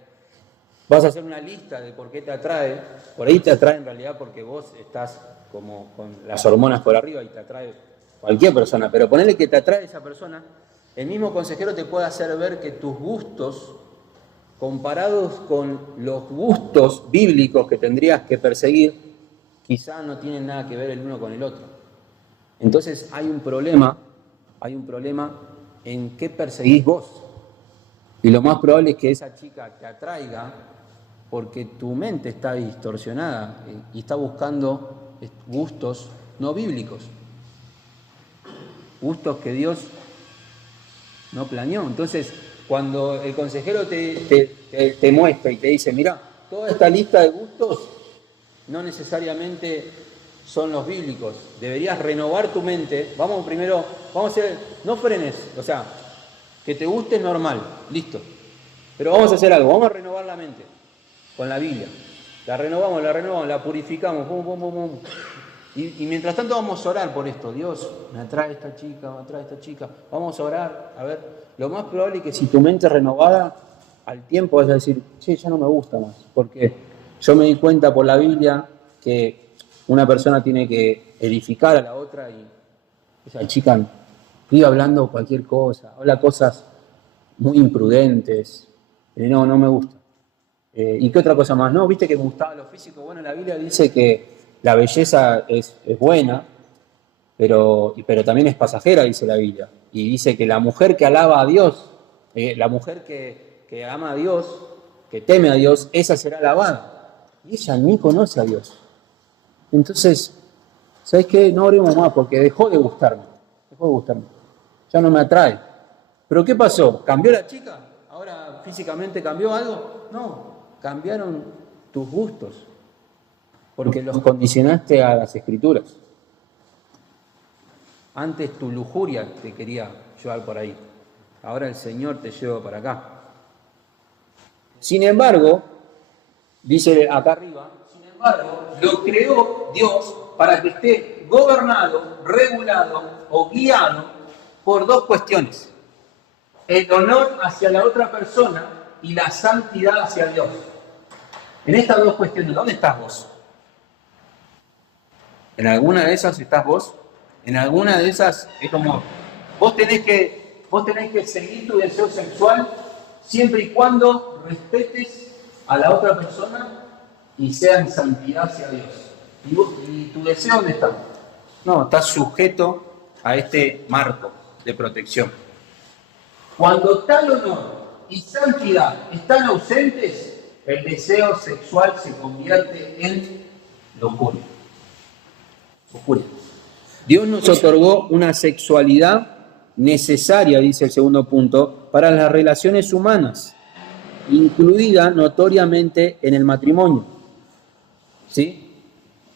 Vas a hacer una lista de por qué te atrae. Por ahí te atrae en realidad porque vos estás como con las hormonas por arriba y te atrae cualquier persona. Pero ponele que te atrae esa persona, el mismo consejero te puede hacer ver que tus gustos, comparados con los gustos bíblicos que tendrías que perseguir, quizá no tienen nada que ver el uno con el otro. Entonces hay un problema en qué perseguís vos. Y lo más probable es que esa chica te atraiga porque tu mente está distorsionada y está buscando gustos no bíblicos, gustos que Dios no planeó. Entonces, cuando el consejero te muestra y te dice, mirá, toda esta lista de gustos no necesariamente son los bíblicos, deberías renovar tu mente. Vamos a hacer, no frenes, o sea, que te guste es normal, listo. Pero vamos a hacer algo, vamos a renovar la mente con la Biblia. La renovamos, la purificamos, pum, pum, pum, pum. Y mientras tanto vamos a orar por esto. Dios, me atrae esta chica, vamos a orar. A ver, lo más probable es que si tu mente es renovada, al tiempo vas a decir, che, ya no me gusta más. Porque yo me di cuenta por la Biblia que una persona tiene que edificar a la otra y esa chica vive hablando cualquier cosa, habla cosas muy imprudentes. No me gusta. ¿Y qué otra cosa más? No, viste que me gustaba lo físico. Bueno, la Biblia dice que la belleza es buena, pero también es pasajera, dice la Biblia. Y dice que la mujer que alaba a Dios, la mujer que ama a Dios, que teme a Dios, esa será alabada. Y ella ni conoce a Dios. Entonces, ¿sabes qué? No oremos más porque dejó de gustarme. Ya no me atrae. ¿Pero qué pasó? ¿Cambió la chica? ¿Ahora físicamente cambió algo? No, cambiaron tus gustos. Porque los condicionaste a las Escrituras. Antes tu lujuria te quería llevar por ahí. Ahora el Señor te lleva para acá. Sin embargo, dice acá arriba, lo creó Dios para que esté gobernado, regulado o guiado por dos cuestiones. El honor hacia la otra persona y la santidad hacia Dios. En estas dos cuestiones, ¿dónde estás vos? ¿En alguna de esas estás vos? En alguna de esas es como, vos tenés que seguir tu deseo sexual siempre y cuando respetes a la otra persona y sea en santidad hacia Dios. ¿Y tu deseo dónde está? No, está sujeto a este marco de protección. Cuando tal honor y santidad están ausentes, el deseo sexual se convierte en locura. Dios nos otorgó una sexualidad necesaria, dice el segundo punto, para las relaciones humanas, incluida notoriamente en el matrimonio. ¿Sí?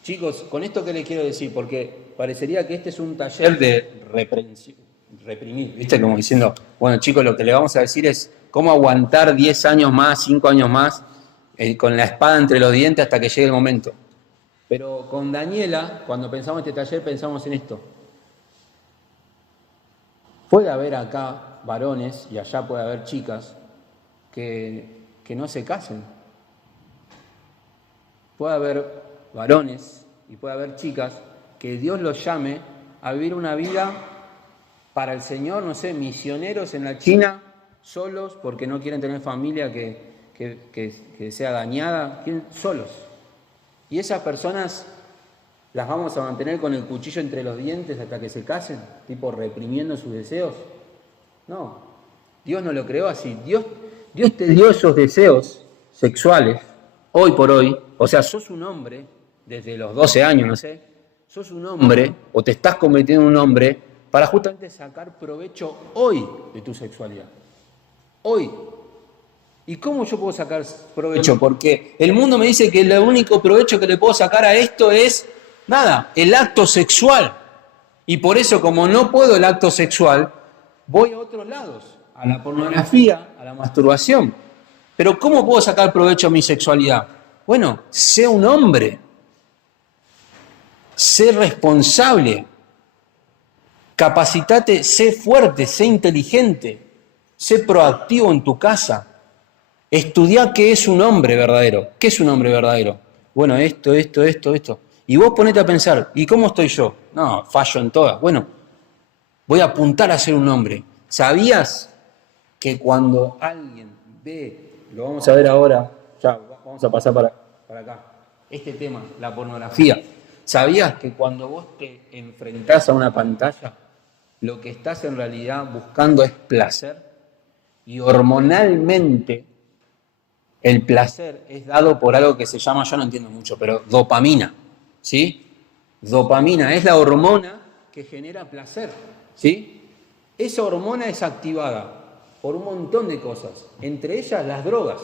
Chicos, con esto que les quiero decir, porque parecería que este es un taller de reprimir, ¿viste? Como diciendo, bueno chicos, lo que le vamos a decir es cómo aguantar 10 años más, 5 años más, con la espada entre los dientes hasta que llegue el momento. Pero con Daniela, cuando pensamos en este taller, pensamos en esto. Puede haber acá varones y allá puede haber chicas que no se casen. Puede haber varones y puede haber chicas que Dios los llame a vivir una vida para el Señor, no sé, misioneros en la China, solos, porque no quieren tener familia que sea dañada, solos. Y esas personas las vamos a mantener con el cuchillo entre los dientes hasta que se casen, tipo reprimiendo sus deseos. No, Dios no lo creó así. Dios te dio esos deseos sexuales, hoy por hoy, o sea, sos un hombre, desde los 12 años, no sé, sos un hombre, o te estás convirtiendo en un hombre, para justamente sacar provecho hoy de tu sexualidad. Hoy. ¿Y cómo yo puedo sacar provecho? Porque el mundo me dice que el único provecho que le puedo sacar a esto es, nada, el acto sexual. Y por eso, como no puedo el acto sexual, voy a otros lados, a la pornografía, a la masturbación. Pero ¿cómo puedo sacar provecho a mi sexualidad? Bueno, sé un hombre. Sé responsable. Capacitate, sé fuerte, sé inteligente. Sé proactivo en tu casa. Estudiá qué es un hombre verdadero. ¿Qué es un hombre verdadero? Bueno, esto. Y vos ponete a pensar, ¿y cómo estoy yo? No, fallo en todas. Bueno, voy a apuntar a ser un hombre. ¿Sabías que cuando alguien ve, lo vamos a ver ahora, ya vamos a pasar para acá, este tema, la pornografía? ¿Sabías que cuando vos te enfrentás a una pantalla, lo que estás en realidad buscando es placer? Y hormonalmente el placer es dado por algo que se llama, yo no entiendo mucho, pero dopamina, ¿sí? Dopamina es la hormona que genera placer, ¿sí? Esa hormona es activada por un montón de cosas, entre ellas las drogas,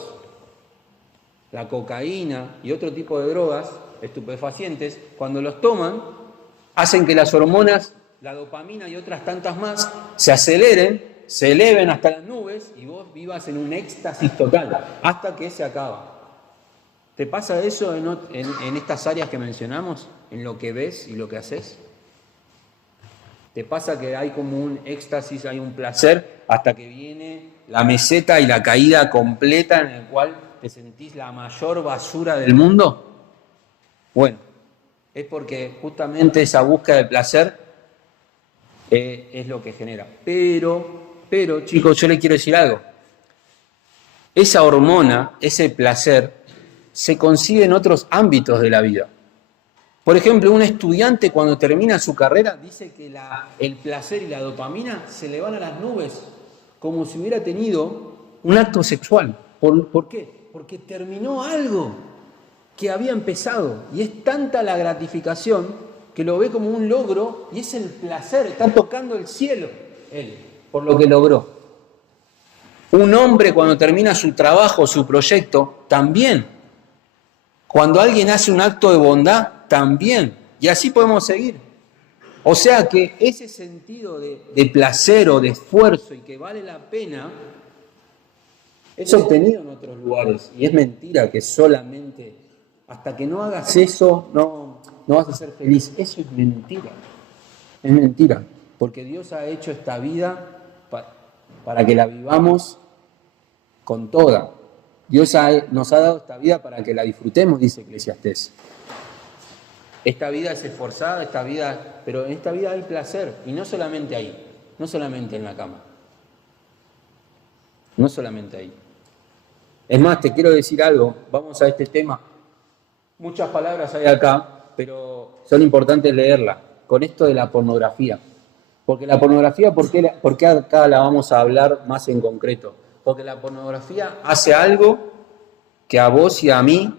la cocaína y otro tipo de drogas, estupefacientes, cuando los toman, hacen que las hormonas, la dopamina y otras tantas más, se aceleren, se eleven hasta las nubes y vos vivas en un éxtasis total, hasta que se acaba. ¿Te pasa eso en estas áreas que mencionamos? ¿En lo que ves y lo que haces? ¿Te pasa que hay como un éxtasis, hay un placer, hasta que viene la meseta y la caída completa en el cual te sentís la mayor basura del mundo? Bueno, es porque justamente esa búsqueda de placer es lo que genera. Pero, chicos, yo les quiero decir algo. Esa hormona, ese placer, se consigue en otros ámbitos de la vida. Por ejemplo, un estudiante cuando termina su carrera dice que el placer y la dopamina se le van a las nubes, como si hubiera tenido un acto sexual. ¿Por qué? Porque terminó algo que había empezado. Y es tanta la gratificación que lo ve como un logro y es el placer, está tocando el cielo él, por lo que logró. Un hombre cuando termina su trabajo, su proyecto, también. Cuando alguien hace un acto de bondad, también. Y así podemos seguir. O sea que ese sentido de placer o de esfuerzo y que vale la pena, es obtenido en otros lugares. Y es mentira que solamente, hasta que no hagas eso, no vas a ser feliz. Eso es mentira. Es mentira. Porque Dios ha hecho esta vida para que la vivamos con toda. Dios nos ha dado esta vida para que la disfrutemos, dice Eclesiastés. Esta vida es esforzada, pero en esta vida hay placer. Y no solamente ahí, no solamente en la cama. No solamente ahí. Es más, te quiero decir algo, vamos a este tema. Muchas palabras hay acá, pero son importantes leerlas. Con esto de la pornografía. Porque la pornografía, ¿por qué acá la vamos a hablar más en concreto? Porque la pornografía hace algo que a vos y a mí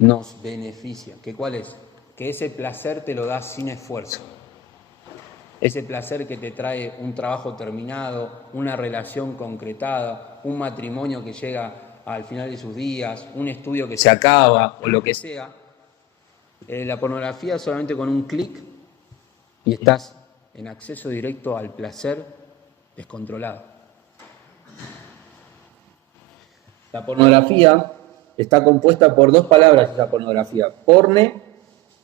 nos beneficia. ¿Qué cuál es? Que ese placer te lo das sin esfuerzo. Ese placer que te trae un trabajo terminado, una relación concretada, un matrimonio que llega al final de sus días, un estudio que se acaba o lo que sea. La pornografía solamente con un clic y estás en acceso directo al placer descontrolado. La pornografía está compuesta por dos palabras, esa pornografía, porne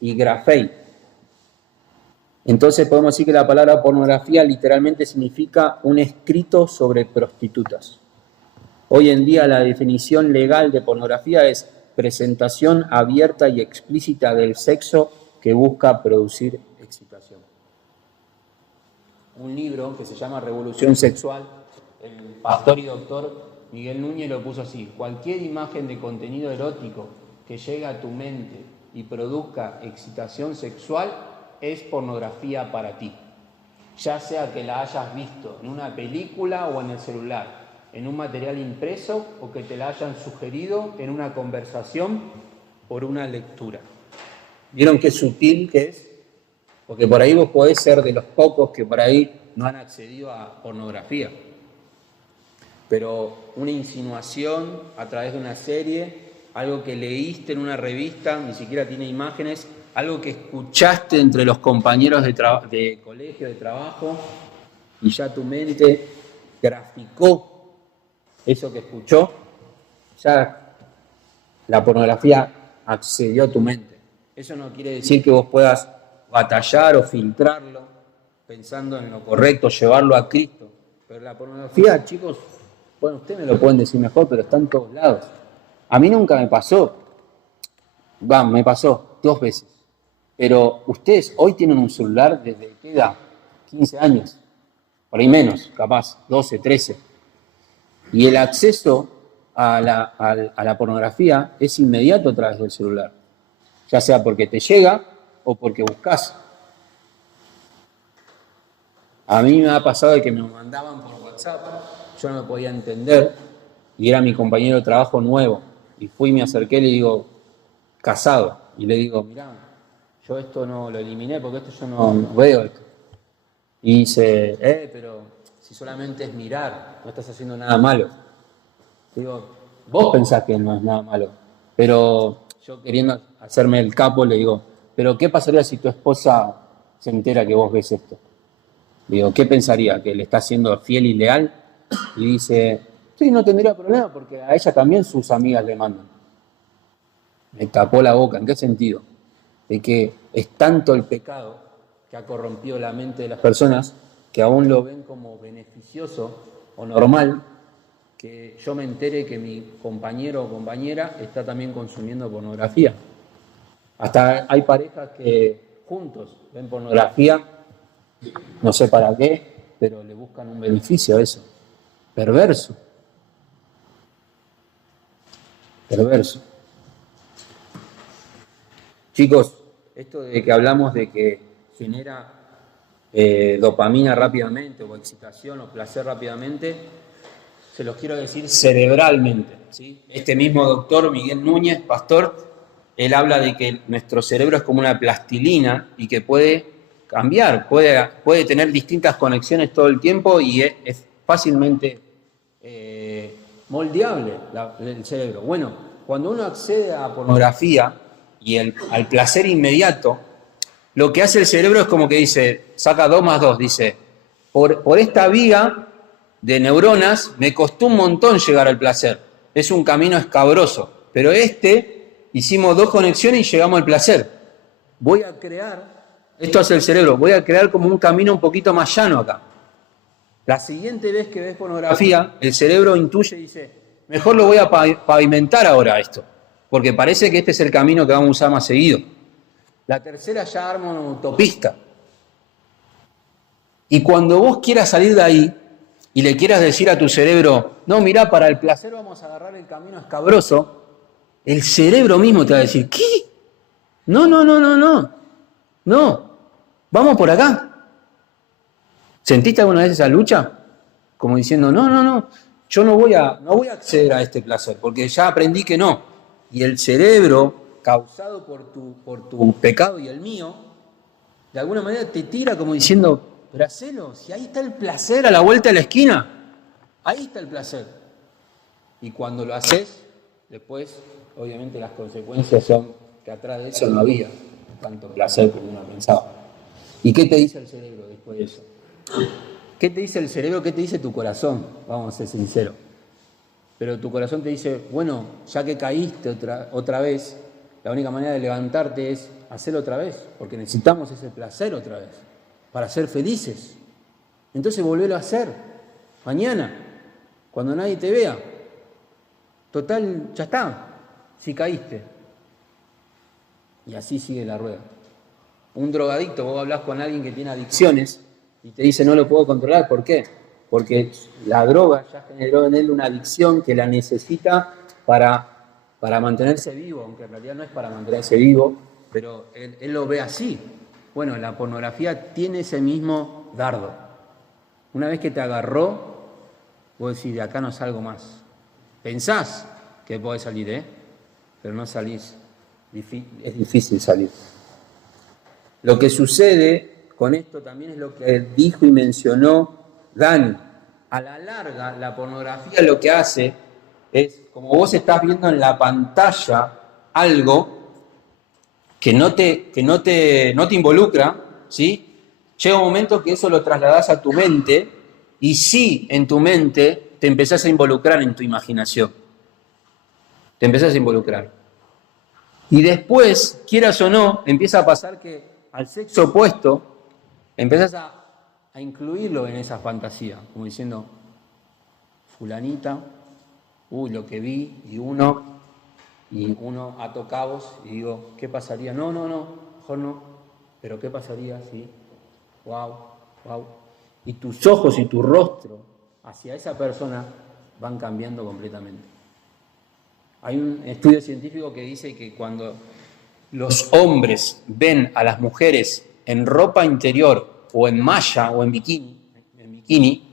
y grafei. Entonces podemos decir que la palabra pornografía literalmente significa un escrito sobre prostitutas. Hoy en día la definición legal de pornografía es presentación abierta y explícita del sexo que busca producir excitación. Un libro que se llama Revolución Sexual, el pastor y doctor Miguel Núñez lo puso así: cualquier imagen de contenido erótico que llegue a tu mente y produzca excitación sexual es pornografía para ti. Ya sea que la hayas visto en una película o en el celular, en un material impreso o que te la hayan sugerido en una conversación por una lectura. ¿Vieron qué sutil que es? Porque por ahí vos podés ser de los pocos que por ahí no han accedido a pornografía. Pero una insinuación a través de una serie, algo que leíste en una revista, ni siquiera tiene imágenes, algo que escuchaste entre los compañeros de colegio, de trabajo, y ya tu mente graficó eso que escuchó, ya la pornografía accedió a tu mente. Eso no quiere decir que vos puedas batallar o filtrarlo pensando en lo correcto, llevarlo a Cristo. Pero la pornografía, chicos, bueno, ustedes me lo pueden decir mejor, pero está en todos lados. A mí nunca me pasó. Me pasó 2 veces. Pero ustedes hoy tienen un celular desde qué edad, 15 años, por ahí menos, capaz, 12, 13. Y el acceso a la pornografía es inmediato a través del celular. Ya sea porque te llega o porque buscas. A mí me ha pasado de que me mandaban por WhatsApp, yo no me podía entender, y era mi compañero de trabajo nuevo. Y fui y me acerqué y le digo, casado, y le digo, mirá, yo esto no lo eliminé porque esto yo no veo esto. Y dice, pero si solamente es mirar, no estás haciendo nada malo. Digo, vos pensás que no es nada malo, pero yo queriendo hacerme el capo le digo, pero ¿qué pasaría si tu esposa se entera que vos ves esto? Digo, ¿qué pensaría? ¿Que le está siendo fiel y leal? Y dice, sí, no tendría problema porque a ella también sus amigas le mandan. Me tapó la boca. ¿En qué sentido? De que es tanto el pecado que ha corrompido la mente de las personas que aún lo ven como beneficioso o normal, que yo me entere que mi compañero o compañera está también consumiendo pornografía. Hasta hay parejas que juntos ven pornografía, no sé para qué, pero le buscan un beneficio a eso. Perverso. Perverso. Chicos, esto de que hablamos de que genera dopamina rápidamente o excitación o placer rápidamente, se los quiero decir cerebralmente, ¿sí? Este mismo doctor Miguel Núñez, pastor, él habla de que nuestro cerebro es como una plastilina y que puede cambiar, puede tener distintas conexiones todo el tiempo y es fácilmente moldeable el cerebro. Bueno, cuando uno accede a pornografía y al placer inmediato, lo que hace el cerebro es como que dice, saca 2 más 2, dice, por esta vía de neuronas me costó un montón llegar al placer, es un camino escabroso, pero hicimos 2 conexiones y llegamos al placer. Voy a crear, esto hace el cerebro, voy a crear como un camino un poquito más llano acá. La siguiente vez que ves pornografía, el cerebro intuye y dice, mejor lo voy a pavimentar ahora esto, porque parece que este es el camino que vamos a usar más seguido. La tercera ya arma una autopista. Y cuando vos quieras salir de ahí y le quieras decir a tu cerebro, no, mirá, para el placer vamos a agarrar el camino escabroso, el cerebro mismo te va a decir, ¿qué? No, vamos por acá. ¿Sentiste alguna vez esa lucha? Como diciendo, no, yo no voy a acceder a este placer, porque ya aprendí que no. Y el cerebro, causado por tu pecado y el mío, de alguna manera te tira como diciendo, pero hacelo, si ahí está el placer a la vuelta de la esquina, ahí está el placer. Y cuando lo haces, después, obviamente las consecuencias son que atrás de eso no había tanto placer como uno pensaba. ¿Y qué te dice el cerebro después de eso? ¿Qué te dice el cerebro? ¿Qué te dice tu corazón? Vamos a ser sinceros. Pero tu corazón te dice, bueno, ya que caíste otra vez, la única manera de levantarte es hacerlo otra vez, porque necesitamos ese placer otra vez, para ser felices. Entonces volvelo a hacer, mañana, cuando nadie te vea. Total, ya está, si caíste. Y así sigue la rueda. Un drogadicto, vos hablás con alguien que tiene adicciones y te dice no lo puedo controlar. ¿Por qué? Porque la droga ya generó en él una adicción que la necesita para mantenerse vivo, aunque en realidad no es para mantenerse vivo, pero él lo ve así. Bueno, la pornografía tiene ese mismo dardo. Una vez que te agarró, vos decís, de acá no salgo más. Pensás que podés salir, pero no salís. Es difícil salir. Lo que sucede con esto también es lo que dijo y mencionó Dani. A la larga, la pornografía lo que hace es, como vos estás viendo en la pantalla algo que no te involucra, ¿sí? Llega un momento que eso lo trasladás a tu mente y sí, en tu mente te empezás a involucrar en tu imaginación. Te empezás a involucrar. Y después, quieras o no, empieza a pasar que al sexo opuesto empezás a incluirlo en esa fantasía, como diciendo, fulanita, lo que vi, y uno ato cabos y digo, ¿qué pasaría? No, mejor no, pero ¿qué pasaría si? Wow. Y tus ojos y tu rostro hacia esa persona van cambiando completamente. Hay un estudio científico que dice que cuando los hombres ven a las mujeres en ropa interior o en malla o en bikini,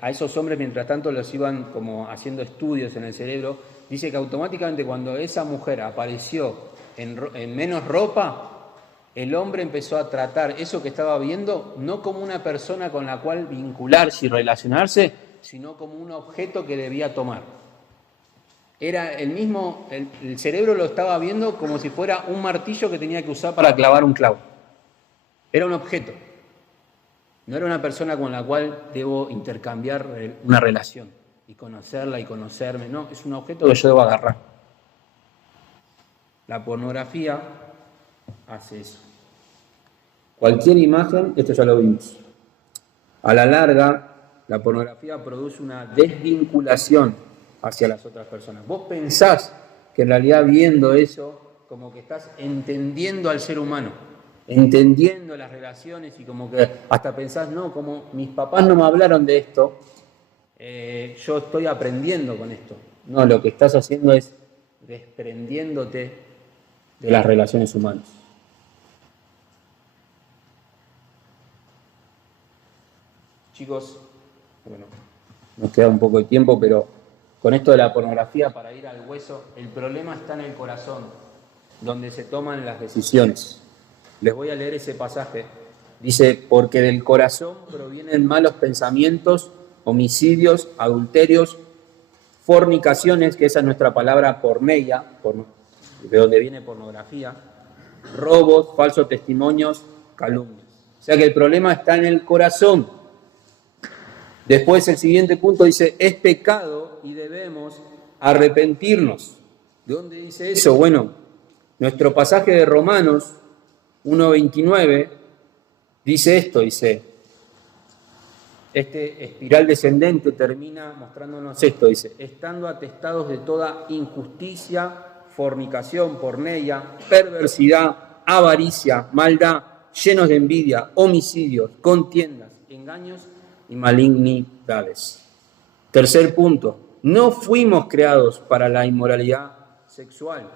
a esos hombres mientras tanto los iban como haciendo estudios en el cerebro, dice que automáticamente cuando esa mujer apareció en menos ropa, el hombre empezó a tratar eso que estaba viendo no como una persona con la cual vincularse y relacionarse, sino como un objeto que debía tomar. Era el mismo, el cerebro lo estaba viendo como si fuera un martillo que tenía que usar para clavar un clavo. Era un objeto. No era una persona con la cual debo intercambiar una relación y conocerla y conocerme. No, es un objeto que yo debo agarrar. La pornografía hace eso. Cualquier imagen, esto ya lo vimos. A la larga, la pornografía produce una desvinculación hacia las otras personas. Vos pensás que en realidad viendo eso, como que estás entendiendo al ser humano, entendiendo las relaciones y como que hasta pensás, no, como mis papás no me hablaron de esto, yo estoy aprendiendo con esto. No, lo que estás haciendo es desprendiéndote de las relaciones humanas. Chicos, bueno, nos queda un poco de tiempo, pero con esto de la pornografía, para ir al hueso, el problema está en el corazón, donde se toman las decisiones. Les voy a leer ese pasaje. Dice, porque del corazón provienen malos pensamientos, homicidios, adulterios, fornicaciones, que esa es nuestra palabra porneia, de donde viene pornografía, robos, falsos testimonios, calumnias. O sea que el problema está en el corazón. Después el siguiente punto dice, es pecado y debemos arrepentirnos. ¿De dónde dice eso? Bueno, nuestro pasaje de Romanos 1:29 dice esto, dice, este espiral descendente termina mostrándonos esto, dice, estando atestados de toda injusticia, fornicación, porneia, perversidad, avaricia, maldad, llenos de envidia, homicidios, contiendas, engaños y malignidades. Tercer punto, no fuimos creados para la inmoralidad sexual.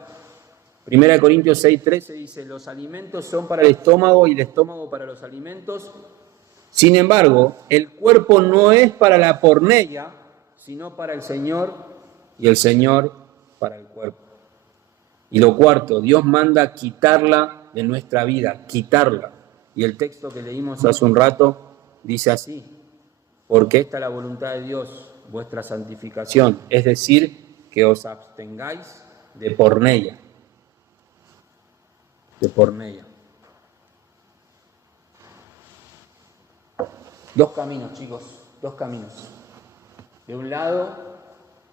1 Corintios 6:13 dice, los alimentos son para el estómago y el estómago para los alimentos. Sin embargo, el cuerpo no es para la porneia, sino para el Señor y el Señor para el cuerpo. Y lo cuarto, Dios manda quitarla de nuestra vida, quitarla. Y el texto que leímos hace un rato dice así, porque esta es la voluntad de Dios, vuestra santificación, es decir, que os abstengáis de porneia. De porneia. Dos caminos, chicos, dos caminos. De un lado,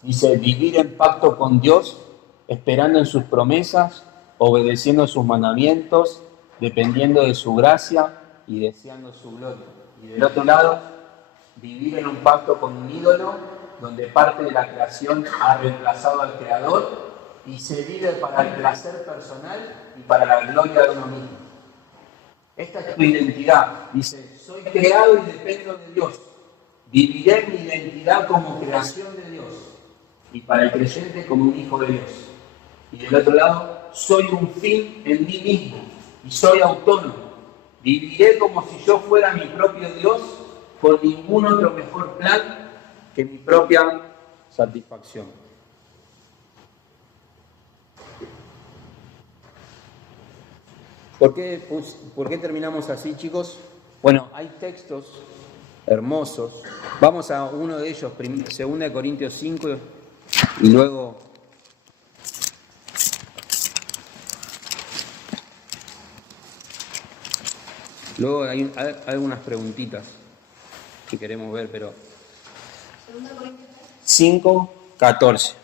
dice vivir en pacto con Dios, esperando en sus promesas, obedeciendo sus mandamientos, dependiendo de su gracia y deseando su gloria. Y del otro lado, vivir en un pacto con un ídolo, donde parte de la creación ha reemplazado al Creador y se vive para el placer personal y para la gloria de uno mismo. Esta es tu identidad. Dice, soy creado y dependo de Dios. Viviré mi identidad como creación de Dios y para el creyente como un hijo de Dios. Y del otro lado, soy un fin en mí mismo y soy autónomo. Viviré como si yo fuera mi propio Dios con ningún otro mejor plan que mi propia satisfacción. ¿Por qué terminamos así, chicos? Bueno, hay textos hermosos. Vamos a uno de ellos, 2 Corintios 5, y luego hay algunas preguntitas que queremos ver, pero 5:14.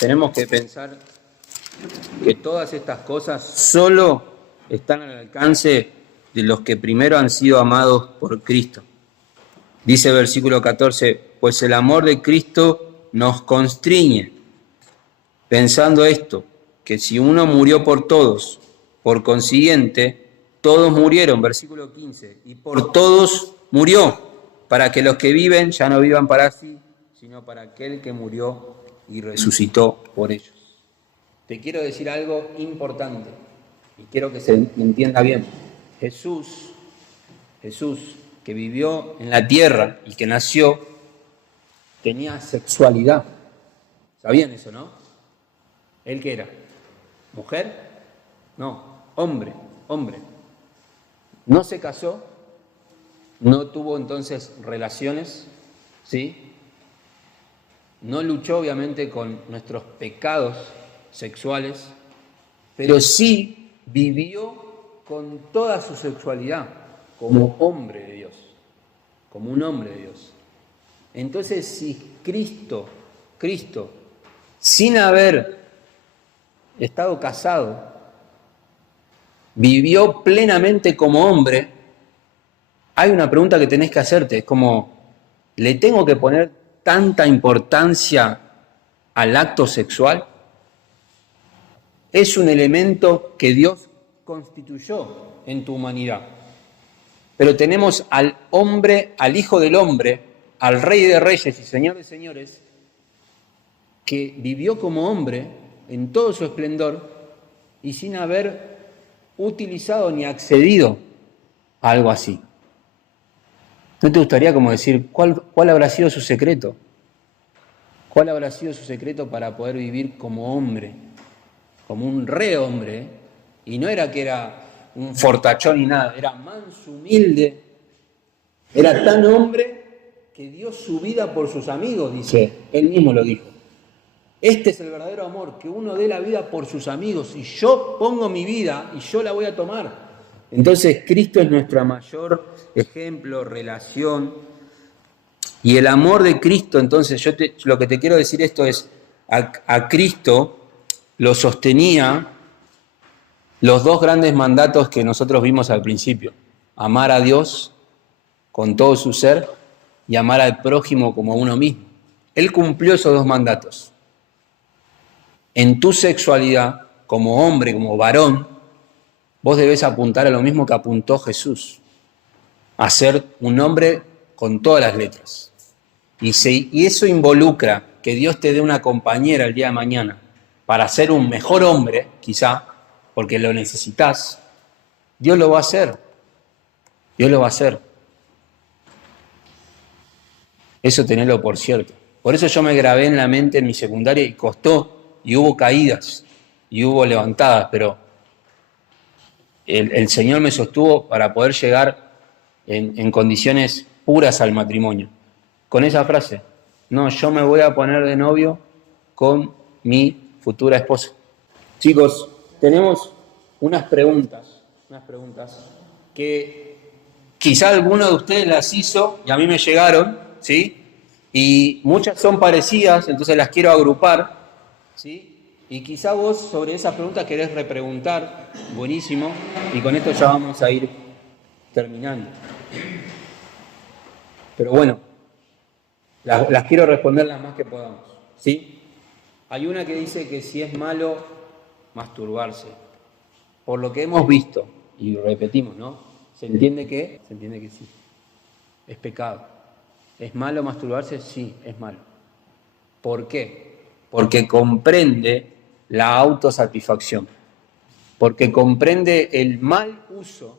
Tenemos que pensar que todas estas cosas solo están al alcance de los que primero han sido amados por Cristo. Dice el versículo 14, pues el amor de Cristo nos constriñe, pensando esto, que si uno murió por todos, por consiguiente, todos murieron, versículo 15, y por todos murió, para que los que viven ya no vivan para sí, sino para aquel que murió y resucitó por ellos. Te quiero decir algo importante, y quiero que se entienda bien. Jesús, que vivió en la tierra y que nació, tenía sexualidad. ¿Sabían eso, no? ¿Él qué era? ¿Mujer? No, hombre. No se casó, no tuvo entonces relaciones, ¿sí? No luchó obviamente con nuestros pecados sexuales, pero sí vivió con toda su sexualidad como hombre de Dios, como un hombre de Dios. Entonces, si Cristo, sin haber estado casado, vivió plenamente como hombre, hay una pregunta que tenés que hacerte, es como, ¿le tengo que poner tanta importancia al acto sexual? Es un elemento que Dios constituyó en tu humanidad. Pero tenemos al hombre, al Hijo del Hombre, al Rey de Reyes y Señor de Señores, que vivió como hombre en todo su esplendor y sin haber utilizado ni accedido a algo así. ¿No te gustaría como decir cuál habrá sido su secreto? ¿Cuál habrá sido su secreto para poder vivir como hombre? Como un hombre, ¿eh? Y no era que era un fortachón ni nada, era manso, humilde, era tan hombre que dio su vida por sus amigos, dice, él mismo lo dijo. Este es el verdadero amor, que uno dé la vida por sus amigos, y yo pongo mi vida y yo la voy a tomar. Entonces Cristo es nuestro mayor ejemplo, relación, y el amor de Cristo, entonces lo que te quiero decir esto es, a Cristo lo sostenía los dos grandes mandatos que nosotros vimos al principio: amar a Dios con todo su ser y amar al prójimo como a uno mismo. Él cumplió esos dos mandatos. En tu sexualidad, como hombre, como varón, vos debés apuntar a lo mismo que apuntó Jesús, a ser un hombre con todas las letras. Y eso involucra que Dios te dé una compañera el día de mañana para ser un mejor hombre, quizá, porque lo necesitas. Dios lo va a hacer. Dios lo va a hacer. Eso tenelo por cierto. Por eso yo me grabé en la mente en mi secundaria y costó, y hubo caídas, y hubo levantadas, pero el Señor me sostuvo para poder llegar en condiciones puras al matrimonio. Con esa frase: no, yo me voy a poner de novio con mi futura esposa. Chicos, tenemos unas preguntas que quizá alguno de ustedes las hizo y a mí me llegaron, ¿sí? Y muchas son parecidas, entonces las quiero agrupar, ¿sí? Y quizá vos sobre esas preguntas querés repreguntar, buenísimo, y con esto ya vamos a ir terminando. Pero bueno, las quiero responder las más que podamos, ¿sí? Hay una que dice que si es malo masturbarse, por lo que hemos visto, y lo repetimos, ¿no? Se entiende que sí, es pecado. ¿Es malo masturbarse? Sí, es malo. ¿Por qué? Porque comprende la autosatisfacción, porque comprende el mal uso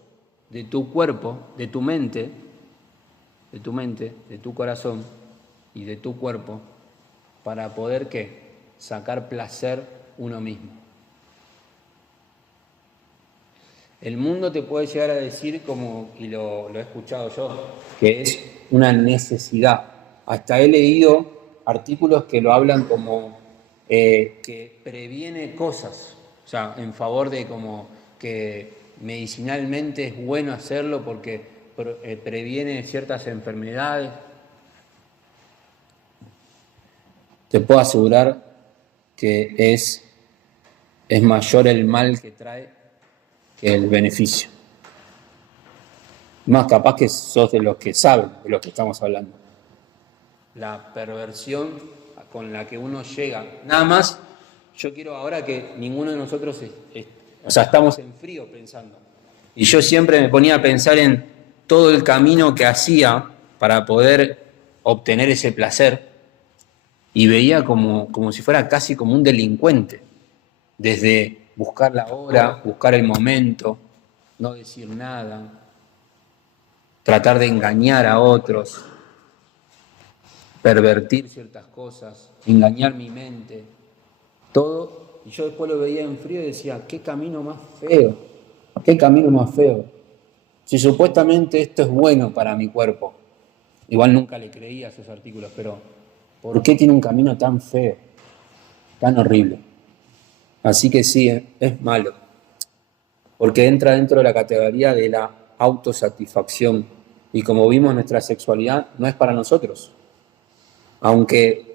de tu cuerpo, de tu mente, de tu corazón y de tu cuerpo para poder, ¿qué? Sacar placer uno mismo. El mundo te puede llegar a decir, como, y lo he escuchado yo, que es una necesidad. Hasta he leído artículos que lo hablan como que previene cosas, o sea, en favor de como que medicinalmente es bueno hacerlo porque previene ciertas enfermedades. Te puedo asegurar que es mayor el mal que trae que el beneficio. Más capaz que sos de los que saben de lo que estamos hablando. La perversión con la que uno llega. Nada más, yo quiero ahora que ninguno de nosotros, estamos en frío pensando. Y yo siempre me ponía a pensar en todo el camino que hacía para poder obtener ese placer y veía como si fuera casi como un delincuente. Desde buscar la hora, buscar el momento, no decir nada, tratar de engañar a otros, pervertir ciertas cosas, engañar mi mente, todo. Y yo después lo veía en frío y decía, qué camino más feo, qué camino más feo. Si supuestamente esto es bueno para mi cuerpo, igual nunca le creía a esos artículos, pero ¿por qué tiene un camino tan feo, tan horrible? Así que sí, es malo, porque entra dentro de la categoría de la autosatisfacción. Y como vimos, nuestra sexualidad no es para nosotros. Aunque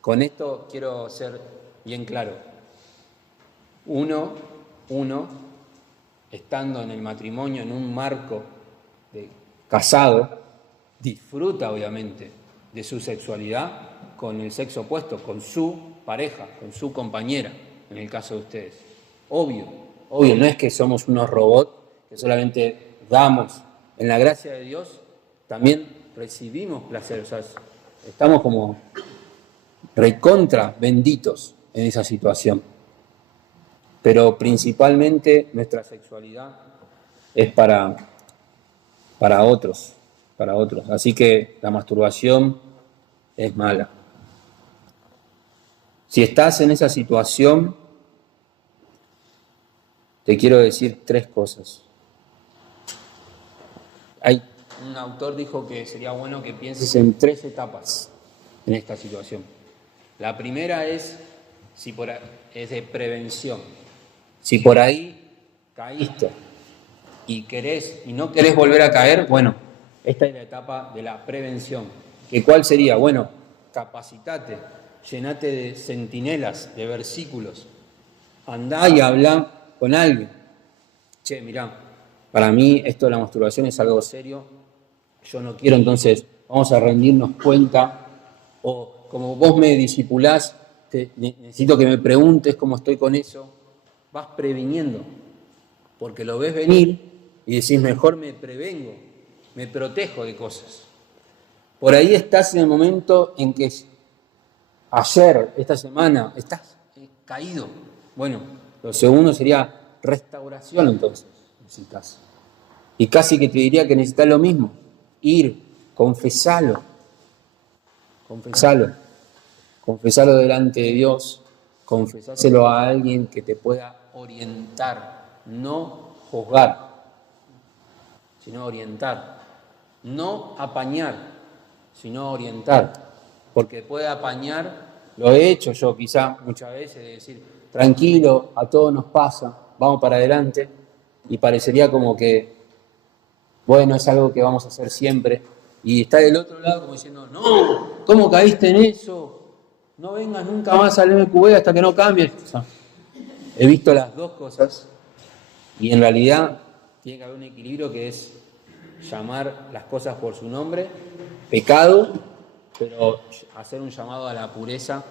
con esto quiero ser bien claro. Uno, estando en el matrimonio, en un marco de casado, disfruta obviamente de su sexualidad con el sexo opuesto, con su pareja, con su compañera, en el caso de ustedes. Obvio, no es que somos unos robots que solamente damos. En la gracia de Dios también recibimos placer, o sea, estamos como recontra benditos en esa situación. Pero principalmente nuestra sexualidad es para otros. Así que la masturbación es mala. Si estás en esa situación, te quiero decir 3 cosas. Un autor dijo que sería bueno que pienses en 3 etapas en esta situación. La primera es de prevención. Si por ahí caíste y no querés volver a caer, bueno, esta es la etapa de la prevención. ¿Cuál sería? Bueno, capacitate, llenate de centinelas, de versículos. Andá y hablá con alguien. Che, mirá, para mí esto de la masturbación es algo serio. Yo no quiero, entonces vamos a rendirnos cuenta. O como vos me discipulás, necesito que me preguntes cómo estoy con eso. Vas previniendo, porque lo ves venir y decís, mejor me prevengo, me protejo de cosas. Por ahí estás en el momento en que ayer, esta semana, estás caído. Bueno, lo segundo sería restauración, entonces, necesitas. Y casi que te diría que necesitas lo mismo, ir, confesalo delante de Dios, confesáselo a alguien que te pueda orientar, no juzgar, sino orientar, no apañar, sino orientar, porque puede apañar, lo he hecho yo quizá muchas veces, de decir, tranquilo, a todos nos pasa, vamos para adelante, y parecería como que, bueno, es algo que vamos a hacer siempre, y está del otro lado como diciendo, no, ¿cómo caíste en eso? No vengas nunca más al MQB hasta que no cambies. O sea, he visto las dos cosas y en realidad tiene que haber un equilibrio que es llamar las cosas por su nombre, pecado, pero hacer un llamado a la pureza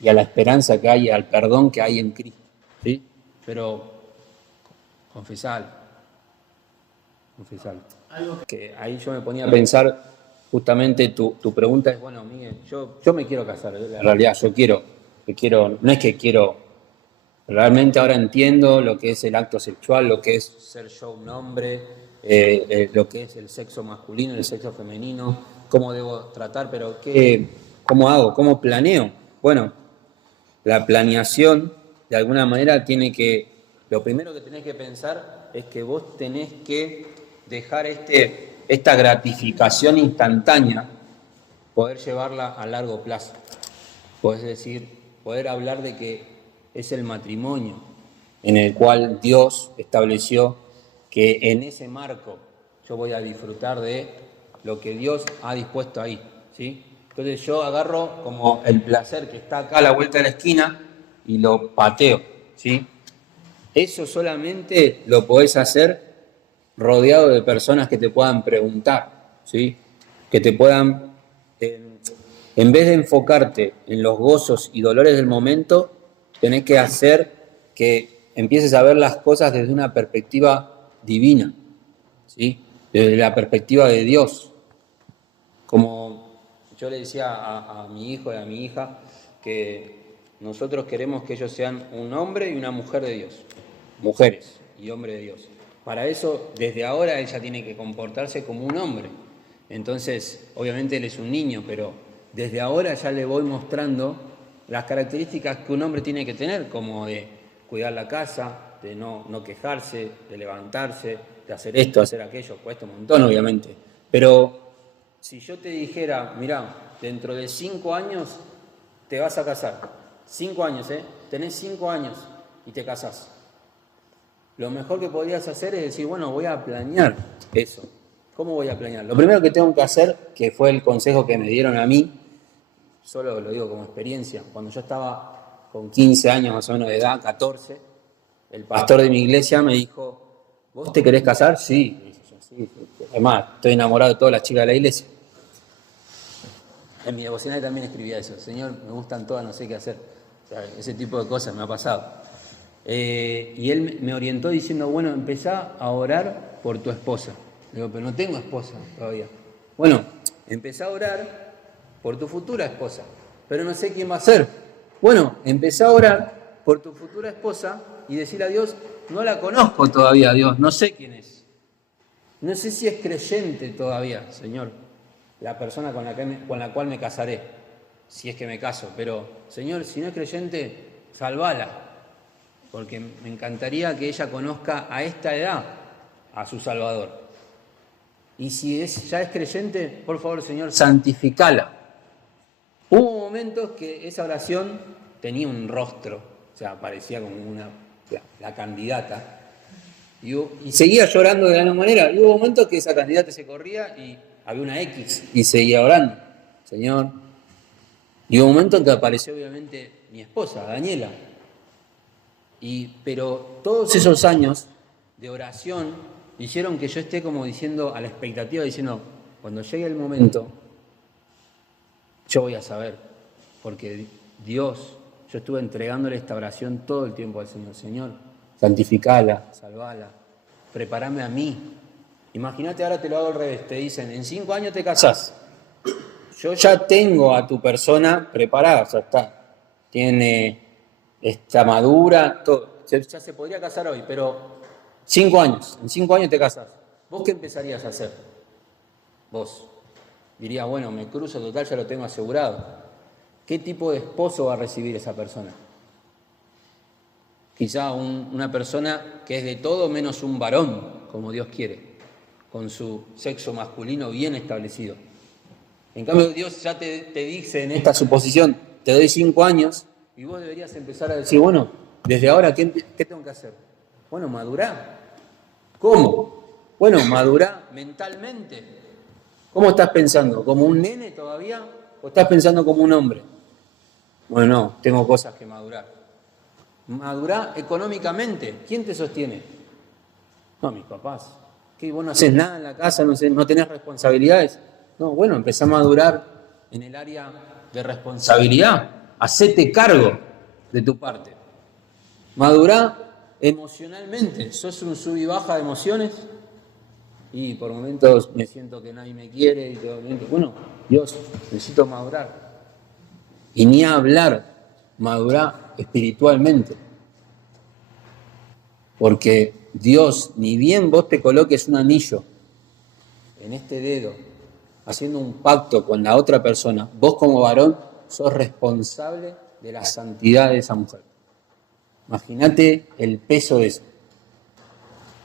y a la esperanza que hay, al perdón que hay en Cristo, ¿sí? Pero confesalo. Que ahí yo me ponía a pensar, justamente tu pregunta es, bueno, Miguel, yo me quiero casar, en realidad yo quiero, no es que quiero, realmente ahora entiendo lo que es el acto sexual, lo que es ser yo un hombre, lo que es el sexo masculino, el sexo femenino, cómo debo tratar, pero ¿cómo hago? ¿Cómo planeo? Bueno, la planeación, de alguna manera, lo primero que tenés que pensar es que vos tenés que dejar esta gratificación instantánea, poder llevarla a largo plazo. Podés decir, poder hablar de que es el matrimonio en el cual Dios estableció que en ese marco yo voy a disfrutar de lo que Dios ha dispuesto ahí, ¿sí? Entonces yo agarro como el placer que está acá a la vuelta de la esquina y lo pateo, ¿sí? Eso solamente lo podés hacer rodeado de personas que te puedan preguntar, ¿sí? Que te puedan, en vez de enfocarte en los gozos y dolores del momento, tenés que hacer que empieces a ver las cosas desde una perspectiva divina, ¿sí? Desde la perspectiva de Dios. Como yo le decía a mi hijo y a mi hija, que nosotros queremos que ellos sean un hombre y una mujer de Dios, mujeres y hombre de Dios. Para eso, desde ahora, ella tiene que comportarse como un hombre. Entonces, obviamente él es un niño, pero desde ahora ya le voy mostrando las características que un hombre tiene que tener, como de cuidar la casa, de no quejarse, de levantarse, de hacer esto, hacer aquello. Cuesta un montón, obviamente. Pero si yo te dijera, mirá, dentro de 5 años te vas a casar. 5 años, tenés 5 años y te casás. Lo mejor que podrías hacer es decir, bueno, voy a planear eso. ¿Cómo voy a planear? Lo primero que tengo que hacer, que fue el consejo que me dieron a mí, solo lo digo como experiencia, cuando yo estaba con 15 años más o menos de edad, 14, el pastor de mi iglesia me dijo, ¿vos te querés casar? Sí. Sí. Además, estoy enamorado de todas las chicas de la iglesia. En mi devocional también escribía eso, Señor, me gustan todas, no sé qué hacer. O sea, ese tipo de cosas me ha pasado. Y él me orientó diciendo, bueno, empezá a orar por tu esposa. Le digo, pero no tengo esposa todavía. Bueno, empezá a orar por tu futura esposa, pero no sé quién va a ser. Bueno, empezá a orar por tu futura esposa y decirle a Dios, no la conozco todavía, Dios, no sé quién es. No sé si es creyente todavía, Señor, la persona con la cual me casaré, si es que me caso. Pero, Señor, si no es creyente, salvala. Porque me encantaría que ella conozca a esta edad a su Salvador. Y si ya es creyente, por favor, Señor, santificala. Hubo momentos que esa oración tenía un rostro, o sea, parecía como la candidata, y seguía llorando de la misma manera. Y hubo momentos que esa candidata se corría y había una X y seguía orando, Señor. Y hubo momentos en que apareció obviamente mi esposa, Daniela. Pero todos esos años de oración hicieron que yo esté como diciendo, a la expectativa, diciendo, cuando llegue el momento, yo voy a saber, porque Dios, yo estuve entregándole esta oración todo el tiempo al Señor. Señor, santificala, salvala, prepárame a mí. Imagínate, ahora te lo hago al revés, te dicen, en 5 años te casás. Yo ya tengo a tu persona preparada, ya está, está madura, todo. Ya se podría casar hoy, pero 5 años, en 5 años te casás. ¿Vos qué empezarías a hacer? Vos dirías, bueno, me cruzo, total, ya lo tengo asegurado. ¿Qué tipo de esposo va a recibir esa persona? Quizá una persona que es de todo menos un varón, como Dios quiere, con su sexo masculino bien establecido. En cambio, Dios ya te dice en esta suposición, te doy 5 años, y vos deberías empezar a decir, bueno, desde ahora, ¿qué tengo que hacer? Bueno, madurá. ¿Cómo? Bueno, madurá mentalmente. ¿Cómo estás pensando? ¿Como un nene todavía? ¿O estás pensando como un hombre? Bueno, no, tengo cosas que madurar. Madurá económicamente. ¿Quién te sostiene? No, mis papás. ¿Qué? ¿Vos no haces nada en la casa? ¿No tenés responsabilidades? No, bueno, empezá a madurar en el área de responsabilidad. Hacete cargo de tu parte. Madurá emocionalmente. ¿Sos un sub y baja de emociones? Y por momentos me siento que nadie me quiere. Y todo. Bueno, Dios, necesito madurar. Y ni hablar, madurar espiritualmente. Porque Dios, ni bien vos te coloques un anillo en este dedo, haciendo un pacto con la otra persona, vos como varón sos responsable de la santidad de esa mujer. Imagínate el peso de eso.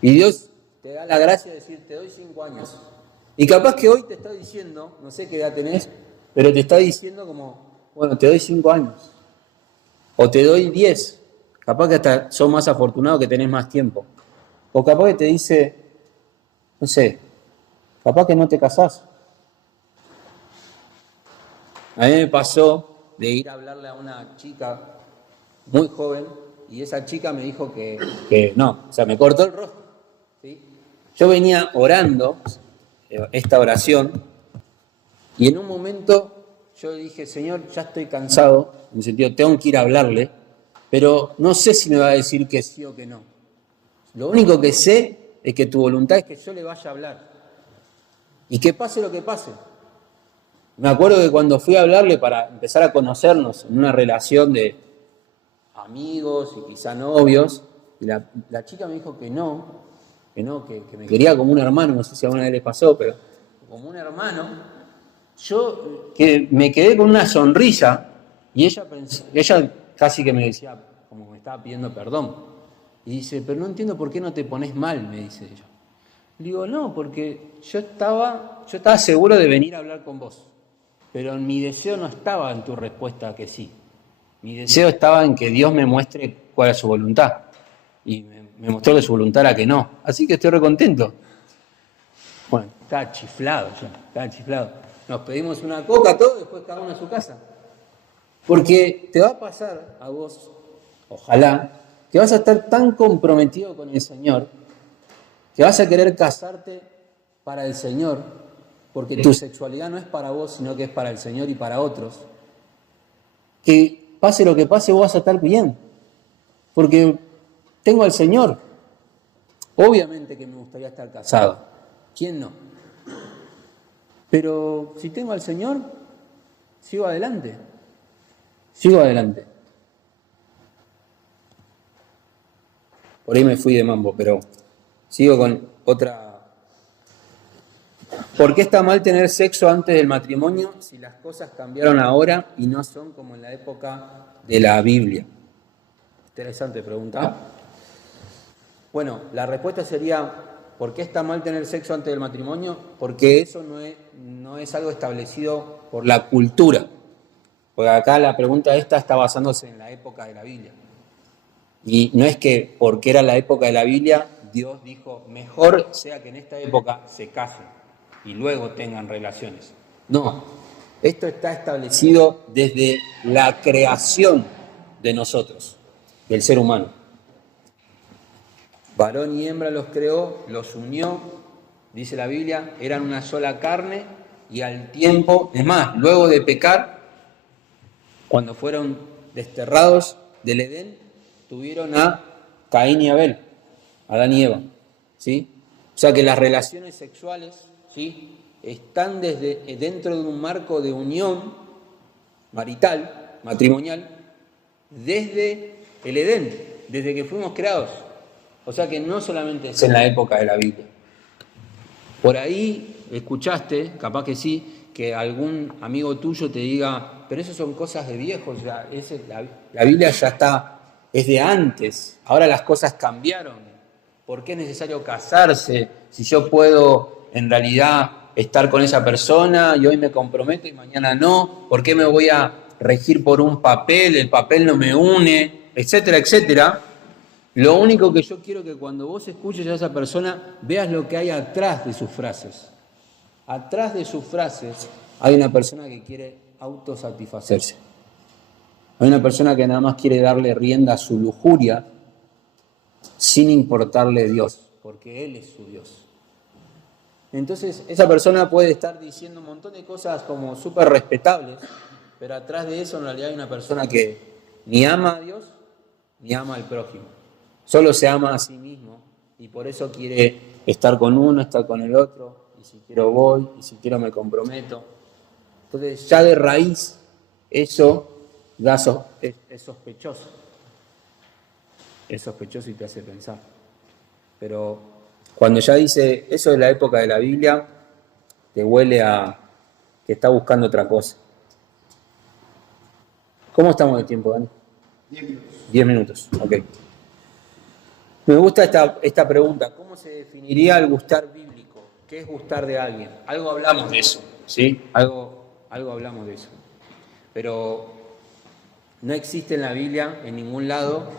Y Dios te da la gracia de decir, te doy 5 años. Y capaz que hoy te está diciendo, no sé qué edad tenés, pero te está diciendo como, bueno, te doy 5 años. O te doy 10. Capaz que hasta sos más afortunado que tenés más tiempo. O capaz que te dice, no sé, capaz que no te casás. A mí me pasó de ir a hablarle a una chica muy joven y esa chica me dijo que no, o sea, me cortó el rostro. ¿Sí? Yo venía orando esta oración y en un momento yo dije, Señor, ya estoy cansado, en el sentido, tengo que ir a hablarle, pero no sé si me va a decir que sí o que no. Lo único que sé es que tu voluntad es que yo le vaya a hablar y que pase lo que pase. Me acuerdo que cuando fui a hablarle para empezar a conocernos en una relación de amigos y quizá novios, y la chica me dijo que me quería como un hermano, no sé si a alguna vez le pasó, pero como un hermano, yo que me quedé con una sonrisa y ella casi que me decía, como me estaba pidiendo perdón, y dice, pero no entiendo por qué no te pones mal, me dice ella. Le digo, no, porque yo estaba seguro de venir a hablar con vos. Pero mi deseo no estaba en tu respuesta que sí. Mi deseo estaba en que Dios me muestre cuál es su voluntad. Y me mostró que su voluntad era que no. Así que estoy recontento. Bueno, estaba chiflado yo, estaba chiflado. Nos pedimos una coca, todo, después cada uno a su casa. Porque te va a pasar a vos, ojalá, que vas a estar tan comprometido con el Señor, que vas a querer casarte para el Señor, porque tu sexualidad no es para vos, sino que es para el Señor y para otros, que pase lo que pase, vos vas a estar bien, porque tengo al Señor. Obviamente que me gustaría estar casado, ¿quién no? Pero si tengo al Señor, sigo adelante, Por ahí me fui de mambo, pero sigo con otra. ¿Por qué está mal tener sexo antes del matrimonio si las cosas cambiaron ahora y no son como en la época de la Biblia? Interesante pregunta. Bueno, la respuesta sería, ¿por qué está mal tener sexo antes del matrimonio? Porque eso no es algo establecido por la cultura. Porque acá la pregunta esta está basándose en la época de la Biblia. Y no es que porque era la época de la Biblia, Dios dijo, mejor sea que en esta época se casen y luego tengan relaciones. No, esto está establecido desde la creación de nosotros, del ser humano. Varón y hembra los creó, los unió, dice la Biblia, eran una sola carne y al tiempo, es más, luego de pecar, cuando fueron desterrados del Edén, tuvieron a Caín y Abel, Adán y Eva, ¿sí? O sea que las relaciones sexuales, ¿sí?, están dentro de un marco de unión marital, matrimonial, desde el Edén, desde que fuimos creados. O sea que no solamente es en la época de la Biblia. Por ahí escuchaste, capaz que sí, que algún amigo tuyo te diga, pero eso son cosas de viejos, ya, la Biblia ya está, es de antes, ahora las cosas cambiaron. ¿Por qué es necesario casarse si yo puedo en realidad estar con esa persona y hoy me comprometo y mañana no? ¿Por qué me voy a regir por un papel? El papel no me une, etcétera, etcétera. Lo único que yo quiero es que cuando vos escuches a esa persona veas lo que hay atrás de sus frases. Atrás de sus frases hay una persona que quiere autosatisfacerse. Hay una persona que nada más quiere darle rienda a su lujuria sin importarle Dios, porque Él es su Dios. Entonces, esa persona puede estar diciendo un montón de cosas como súper respetables, pero atrás de eso en realidad hay una persona que ni ama a Dios, ni ama al prójimo. Solo se ama a sí mismo y por eso quiere estar con uno, estar con el otro, y si quiero voy, y si quiero me comprometo. Entonces, ya de raíz, eso es sospechoso. Es sospechoso y te hace pensar. Pero cuando ya dice eso de la época de la Biblia, te huele a que está buscando otra cosa. ¿Cómo estamos de tiempo, Dani? 10 minutos. 10 minutos, ok. Me gusta esta pregunta. ¿Cómo se definiría el gustar bíblico? ¿Qué es gustar de alguien? Algo hablamos de eso, ¿sí? Algo hablamos de eso. Pero no existe en la Biblia, en ningún lado,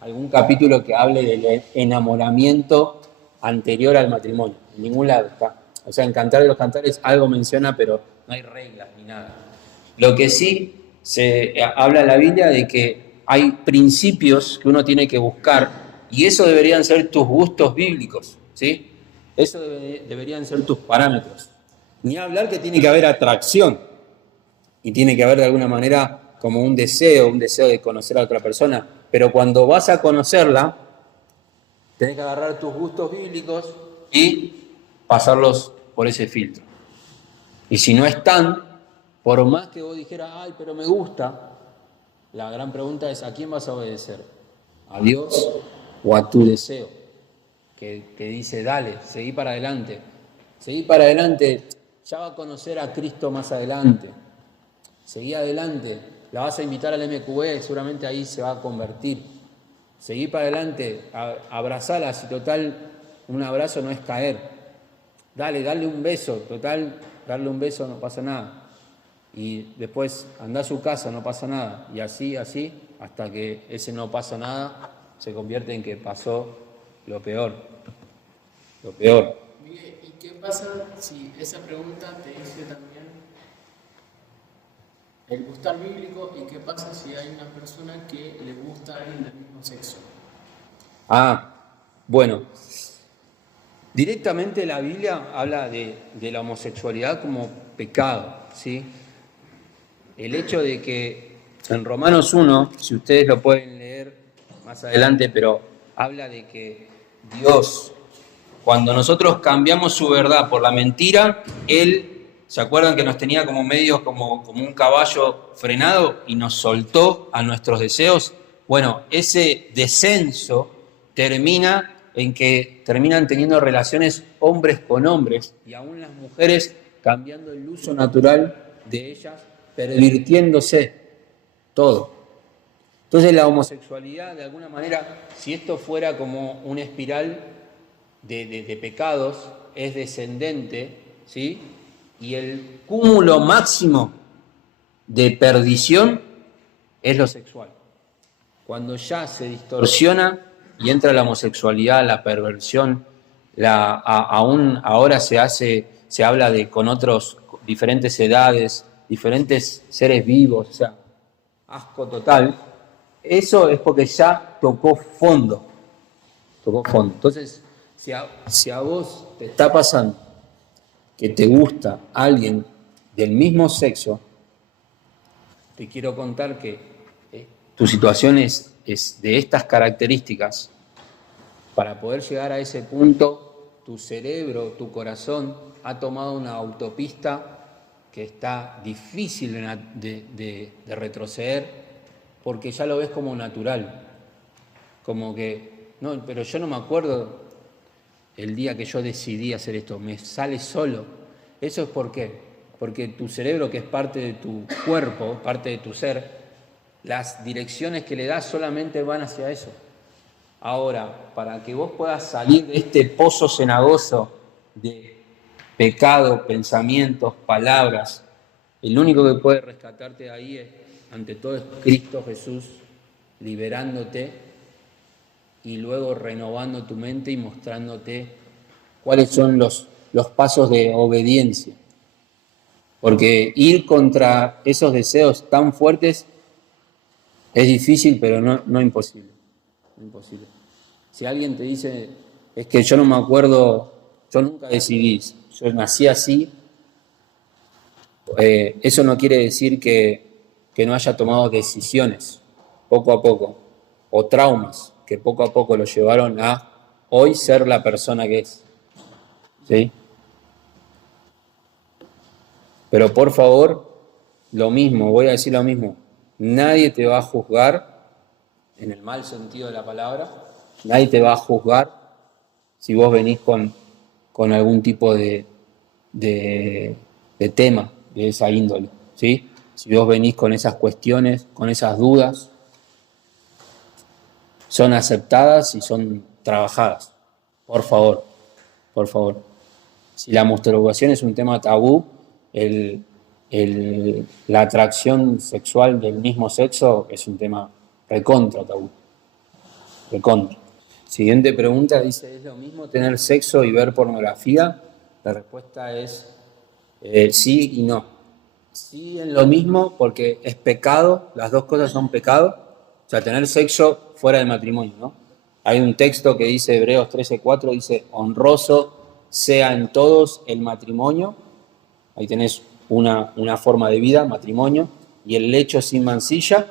algún capítulo que hable del enamoramiento anterior al matrimonio. En ningún lado está. O sea, en Cantar de los Cantares algo menciona, pero no hay reglas ni nada. Lo que sí se habla en la Biblia de que hay principios que uno tiene que buscar y eso deberían ser tus gustos bíblicos, ¿sí? Eso deberían ser tus parámetros. Ni hablar que tiene que haber atracción y tiene que haber de alguna manera como un deseo de conocer a otra persona, pero cuando vas a conocerla, tenés que agarrar tus gustos bíblicos y pasarlos por ese filtro. Y si no están, por más que vos dijeras, ay, pero me gusta, la gran pregunta es, ¿a quién vas a obedecer? ¿A Dios o a tu deseo? Que dice, dale, seguí para adelante. Seguí para adelante, ya va a conocer a Cristo más adelante. Seguí adelante, la vas a invitar al MQB, seguramente ahí se va a convertir. Seguí para adelante, abrazala, si total un abrazo no es caer. Dale un beso, total, darle un beso no pasa nada. Y después anda a su casa, no pasa nada. Y así, hasta que ese no pasa nada se convierte en que pasó lo peor. Lo peor. Miguel, ¿y qué pasa si esa pregunta te dice también el gustar bíblico? ¿Y qué pasa si hay una persona que le gusta a alguien del mismo sexo? Bueno. Directamente la Biblia habla de la homosexualidad como pecado, ¿sí? El hecho de que en Romanos 1, si ustedes lo pueden leer más adelante, pero habla de que Dios, cuando nosotros cambiamos su verdad por la mentira, Él, ¿se acuerdan que nos tenía como medios, como un caballo frenado y nos soltó a nuestros deseos? Bueno, ese descenso termina en que terminan teniendo relaciones hombres con hombres y aún las mujeres cambiando el uso natural de ellas, pervirtiéndose todo. Entonces la homosexualidad, de alguna manera, si esto fuera como una espiral de pecados, es descendente, ¿sí? Y el cúmulo máximo de perdición es lo sexual. Cuando ya se distorsiona y entra la homosexualidad, la perversión, aún ahora se habla de con otros diferentes edades, diferentes seres vivos, o sea, asco total. Eso es porque ya tocó fondo. Entonces, si a vos te está pasando que te gusta alguien del mismo sexo, te quiero contar que tu situación es de estas características. Para poder llegar a ese punto, tu cerebro, tu corazón ha tomado una autopista que está difícil de retroceder porque ya lo ves como natural. Como que, no, pero yo no me acuerdo el día que yo decidí hacer esto, me sale solo. ¿Eso es por qué? Porque tu cerebro, que es parte de tu cuerpo, parte de tu ser, las direcciones que le das solamente van hacia eso. Ahora, para que vos puedas salir de este pozo cenagoso de pecado, pensamientos, palabras, el único que puede rescatarte de ahí es, ante todo, es Cristo Jesús, liberándote y luego renovando tu mente y mostrándote cuáles son los pasos de obediencia. Porque ir contra esos deseos tan fuertes es difícil, pero no imposible. Imposible. Si alguien te dice, es que yo no me acuerdo yo nunca decidí, yo nací así, eso no quiere decir que no haya tomado decisiones poco a poco, o traumas que poco a poco lo llevaron a hoy ser la persona que es. ¿Sí? Pero por favor, lo mismo, voy a decir lo mismo, nadie te va a juzgar, en el mal sentido de la palabra, nadie te va a juzgar si vos venís con algún tipo de tema de esa índole, ¿sí? Si vos venís con esas cuestiones, con esas dudas, son aceptadas y son trabajadas. Por favor, por favor. Si la masturbación es un tema tabú, la atracción sexual del mismo sexo es un tema recontra tabú. Recontra. Siguiente pregunta dice, ¿es lo mismo tener sexo y ver pornografía? La respuesta es sí y no. Sí es lo mismo porque es pecado, las dos cosas son pecado. O sea, tener sexo fuera del matrimonio, ¿no? Hay un texto que dice, Hebreos 13:4, dice, honroso sea en todos el matrimonio. Ahí tenés una forma de vida, matrimonio, y el lecho sin mancilla.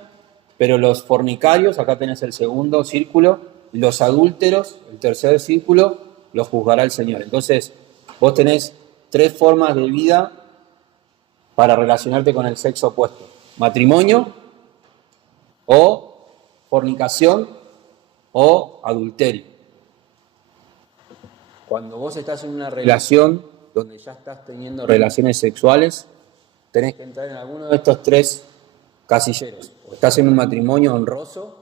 Pero los fornicarios, acá tenés el segundo círculo, los adúlteros, el tercer círculo, los juzgará el Señor. Entonces, vos tenés 3 formas de vida para relacionarte con el sexo opuesto. Matrimonio, o fornicación, o adulterio. Cuando vos estás en una relación donde ya estás teniendo relaciones sexuales, tenés que entrar en alguno de estos 3 casilleros. O estás en un matrimonio honroso,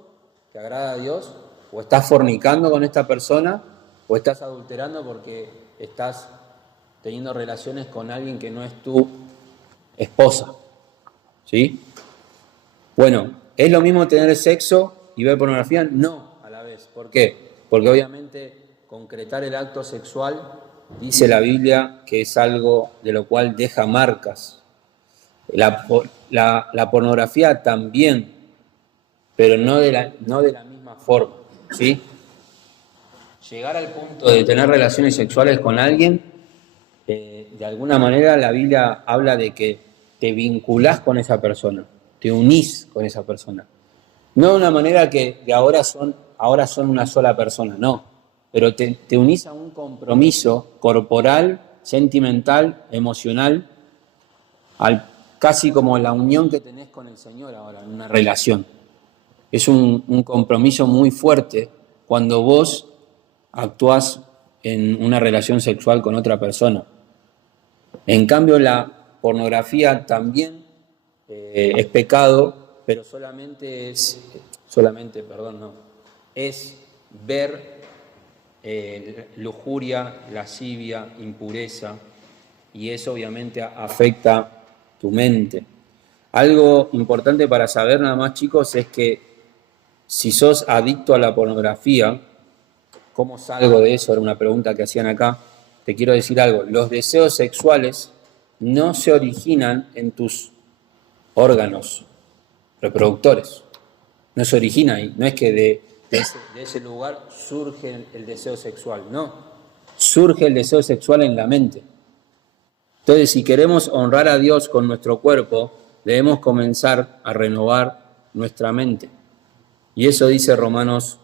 que agrada a Dios, o estás fornicando con esta persona, o estás adulterando porque estás teniendo relaciones con alguien que no es tu esposa. ¿Sí? Bueno, ¿es lo mismo tener sexo y ver pornografía? No, a la vez. ¿Por qué? Porque obviamente concretar el acto sexual, dice la Biblia, que es algo de lo cual deja marcas. La pornografía también, pero no de la misma forma, ¿sí? Llegar al punto de tener relaciones sexuales con alguien, de alguna manera la Biblia habla de que te vinculás con esa persona, te unís con esa persona. No de una manera que ahora son una sola persona, no, pero te unís a un compromiso corporal, sentimental, emocional, casi como la unión que tenés con el Señor ahora en una relación. Es un compromiso muy fuerte cuando vos actuás en una relación sexual con otra persona. En cambio, la pornografía también es pecado, pero es ver lujuria, lascivia, impureza, y eso obviamente afecta tu mente. Algo importante para saber nada más, chicos, es que si sos adicto a la pornografía, ¿cómo salgo de eso? Era una pregunta que hacían acá. Te quiero decir algo, los deseos sexuales no se originan en tus órganos reproductores, no se origina ahí, no es que de ese lugar surge el deseo sexual, no, surge el deseo sexual en la mente. Entonces, si queremos honrar a Dios con nuestro cuerpo, debemos comenzar a renovar nuestra mente. Y eso dice Romanos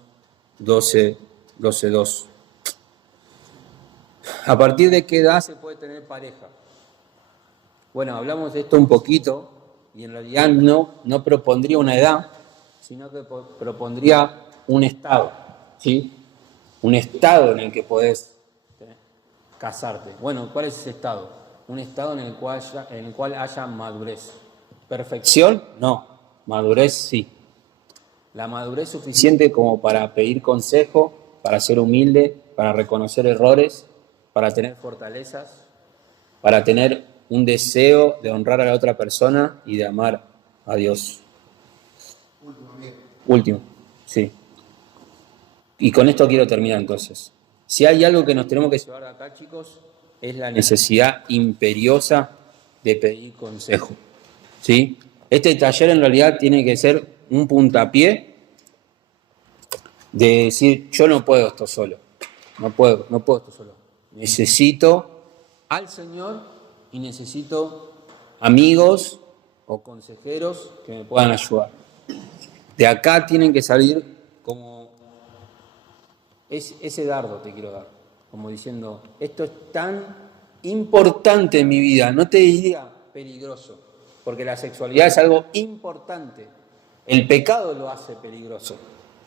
12:2. ¿A partir de qué edad se puede tener pareja? Bueno, hablamos de esto un poquito y en realidad no propondría una edad, sino que propondría un estado, ¿sí? Un estado en el que podés casarte. Bueno, ¿cuál es ese estado? Un estado en el cual haya madurez. ¿Perfección? No. Madurez sí. La madurez suficiente como para pedir consejo, para ser humilde, para reconocer errores, para tener fortalezas, para tener un deseo de honrar a la otra persona y de amar a Dios. Último, sí. Y con esto quiero terminar entonces. Si hay algo que nos tenemos que llevar de acá, chicos, es la necesidad imperiosa de pedir consejo, ¿sí? Este taller en realidad tiene que ser un puntapié de decir, yo no puedo esto solo, no puedo esto solo. Necesito al Señor y necesito amigos o consejeros que me puedan ayudar. De acá tienen que salir como ese dardo te quiero dar, como diciendo, esto es tan importante en mi vida, no te diría peligroso, porque la sexualidad es algo importante, el pecado lo hace peligroso,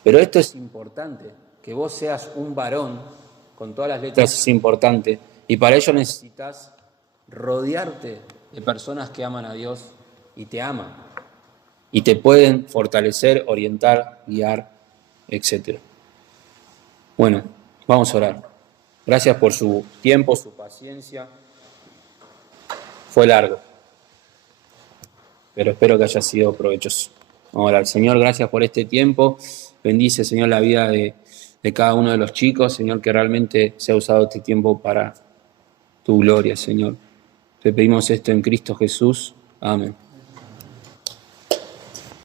pero esto es importante, que vos seas un varón, con todas las letras es importante, y para ello necesitas rodearte de personas que aman a Dios y te aman, y te pueden fortalecer, orientar, guiar, etc. Bueno, vamos a orar. Gracias por su tiempo, su paciencia. Fue largo, pero espero que haya sido provechoso. Vamos a orar. Señor, gracias por este tiempo. Bendice, Señor, la vida de cada uno de los chicos. Señor, que realmente se ha usado este tiempo para tu gloria, Señor. Te pedimos esto en Cristo Jesús. Amén.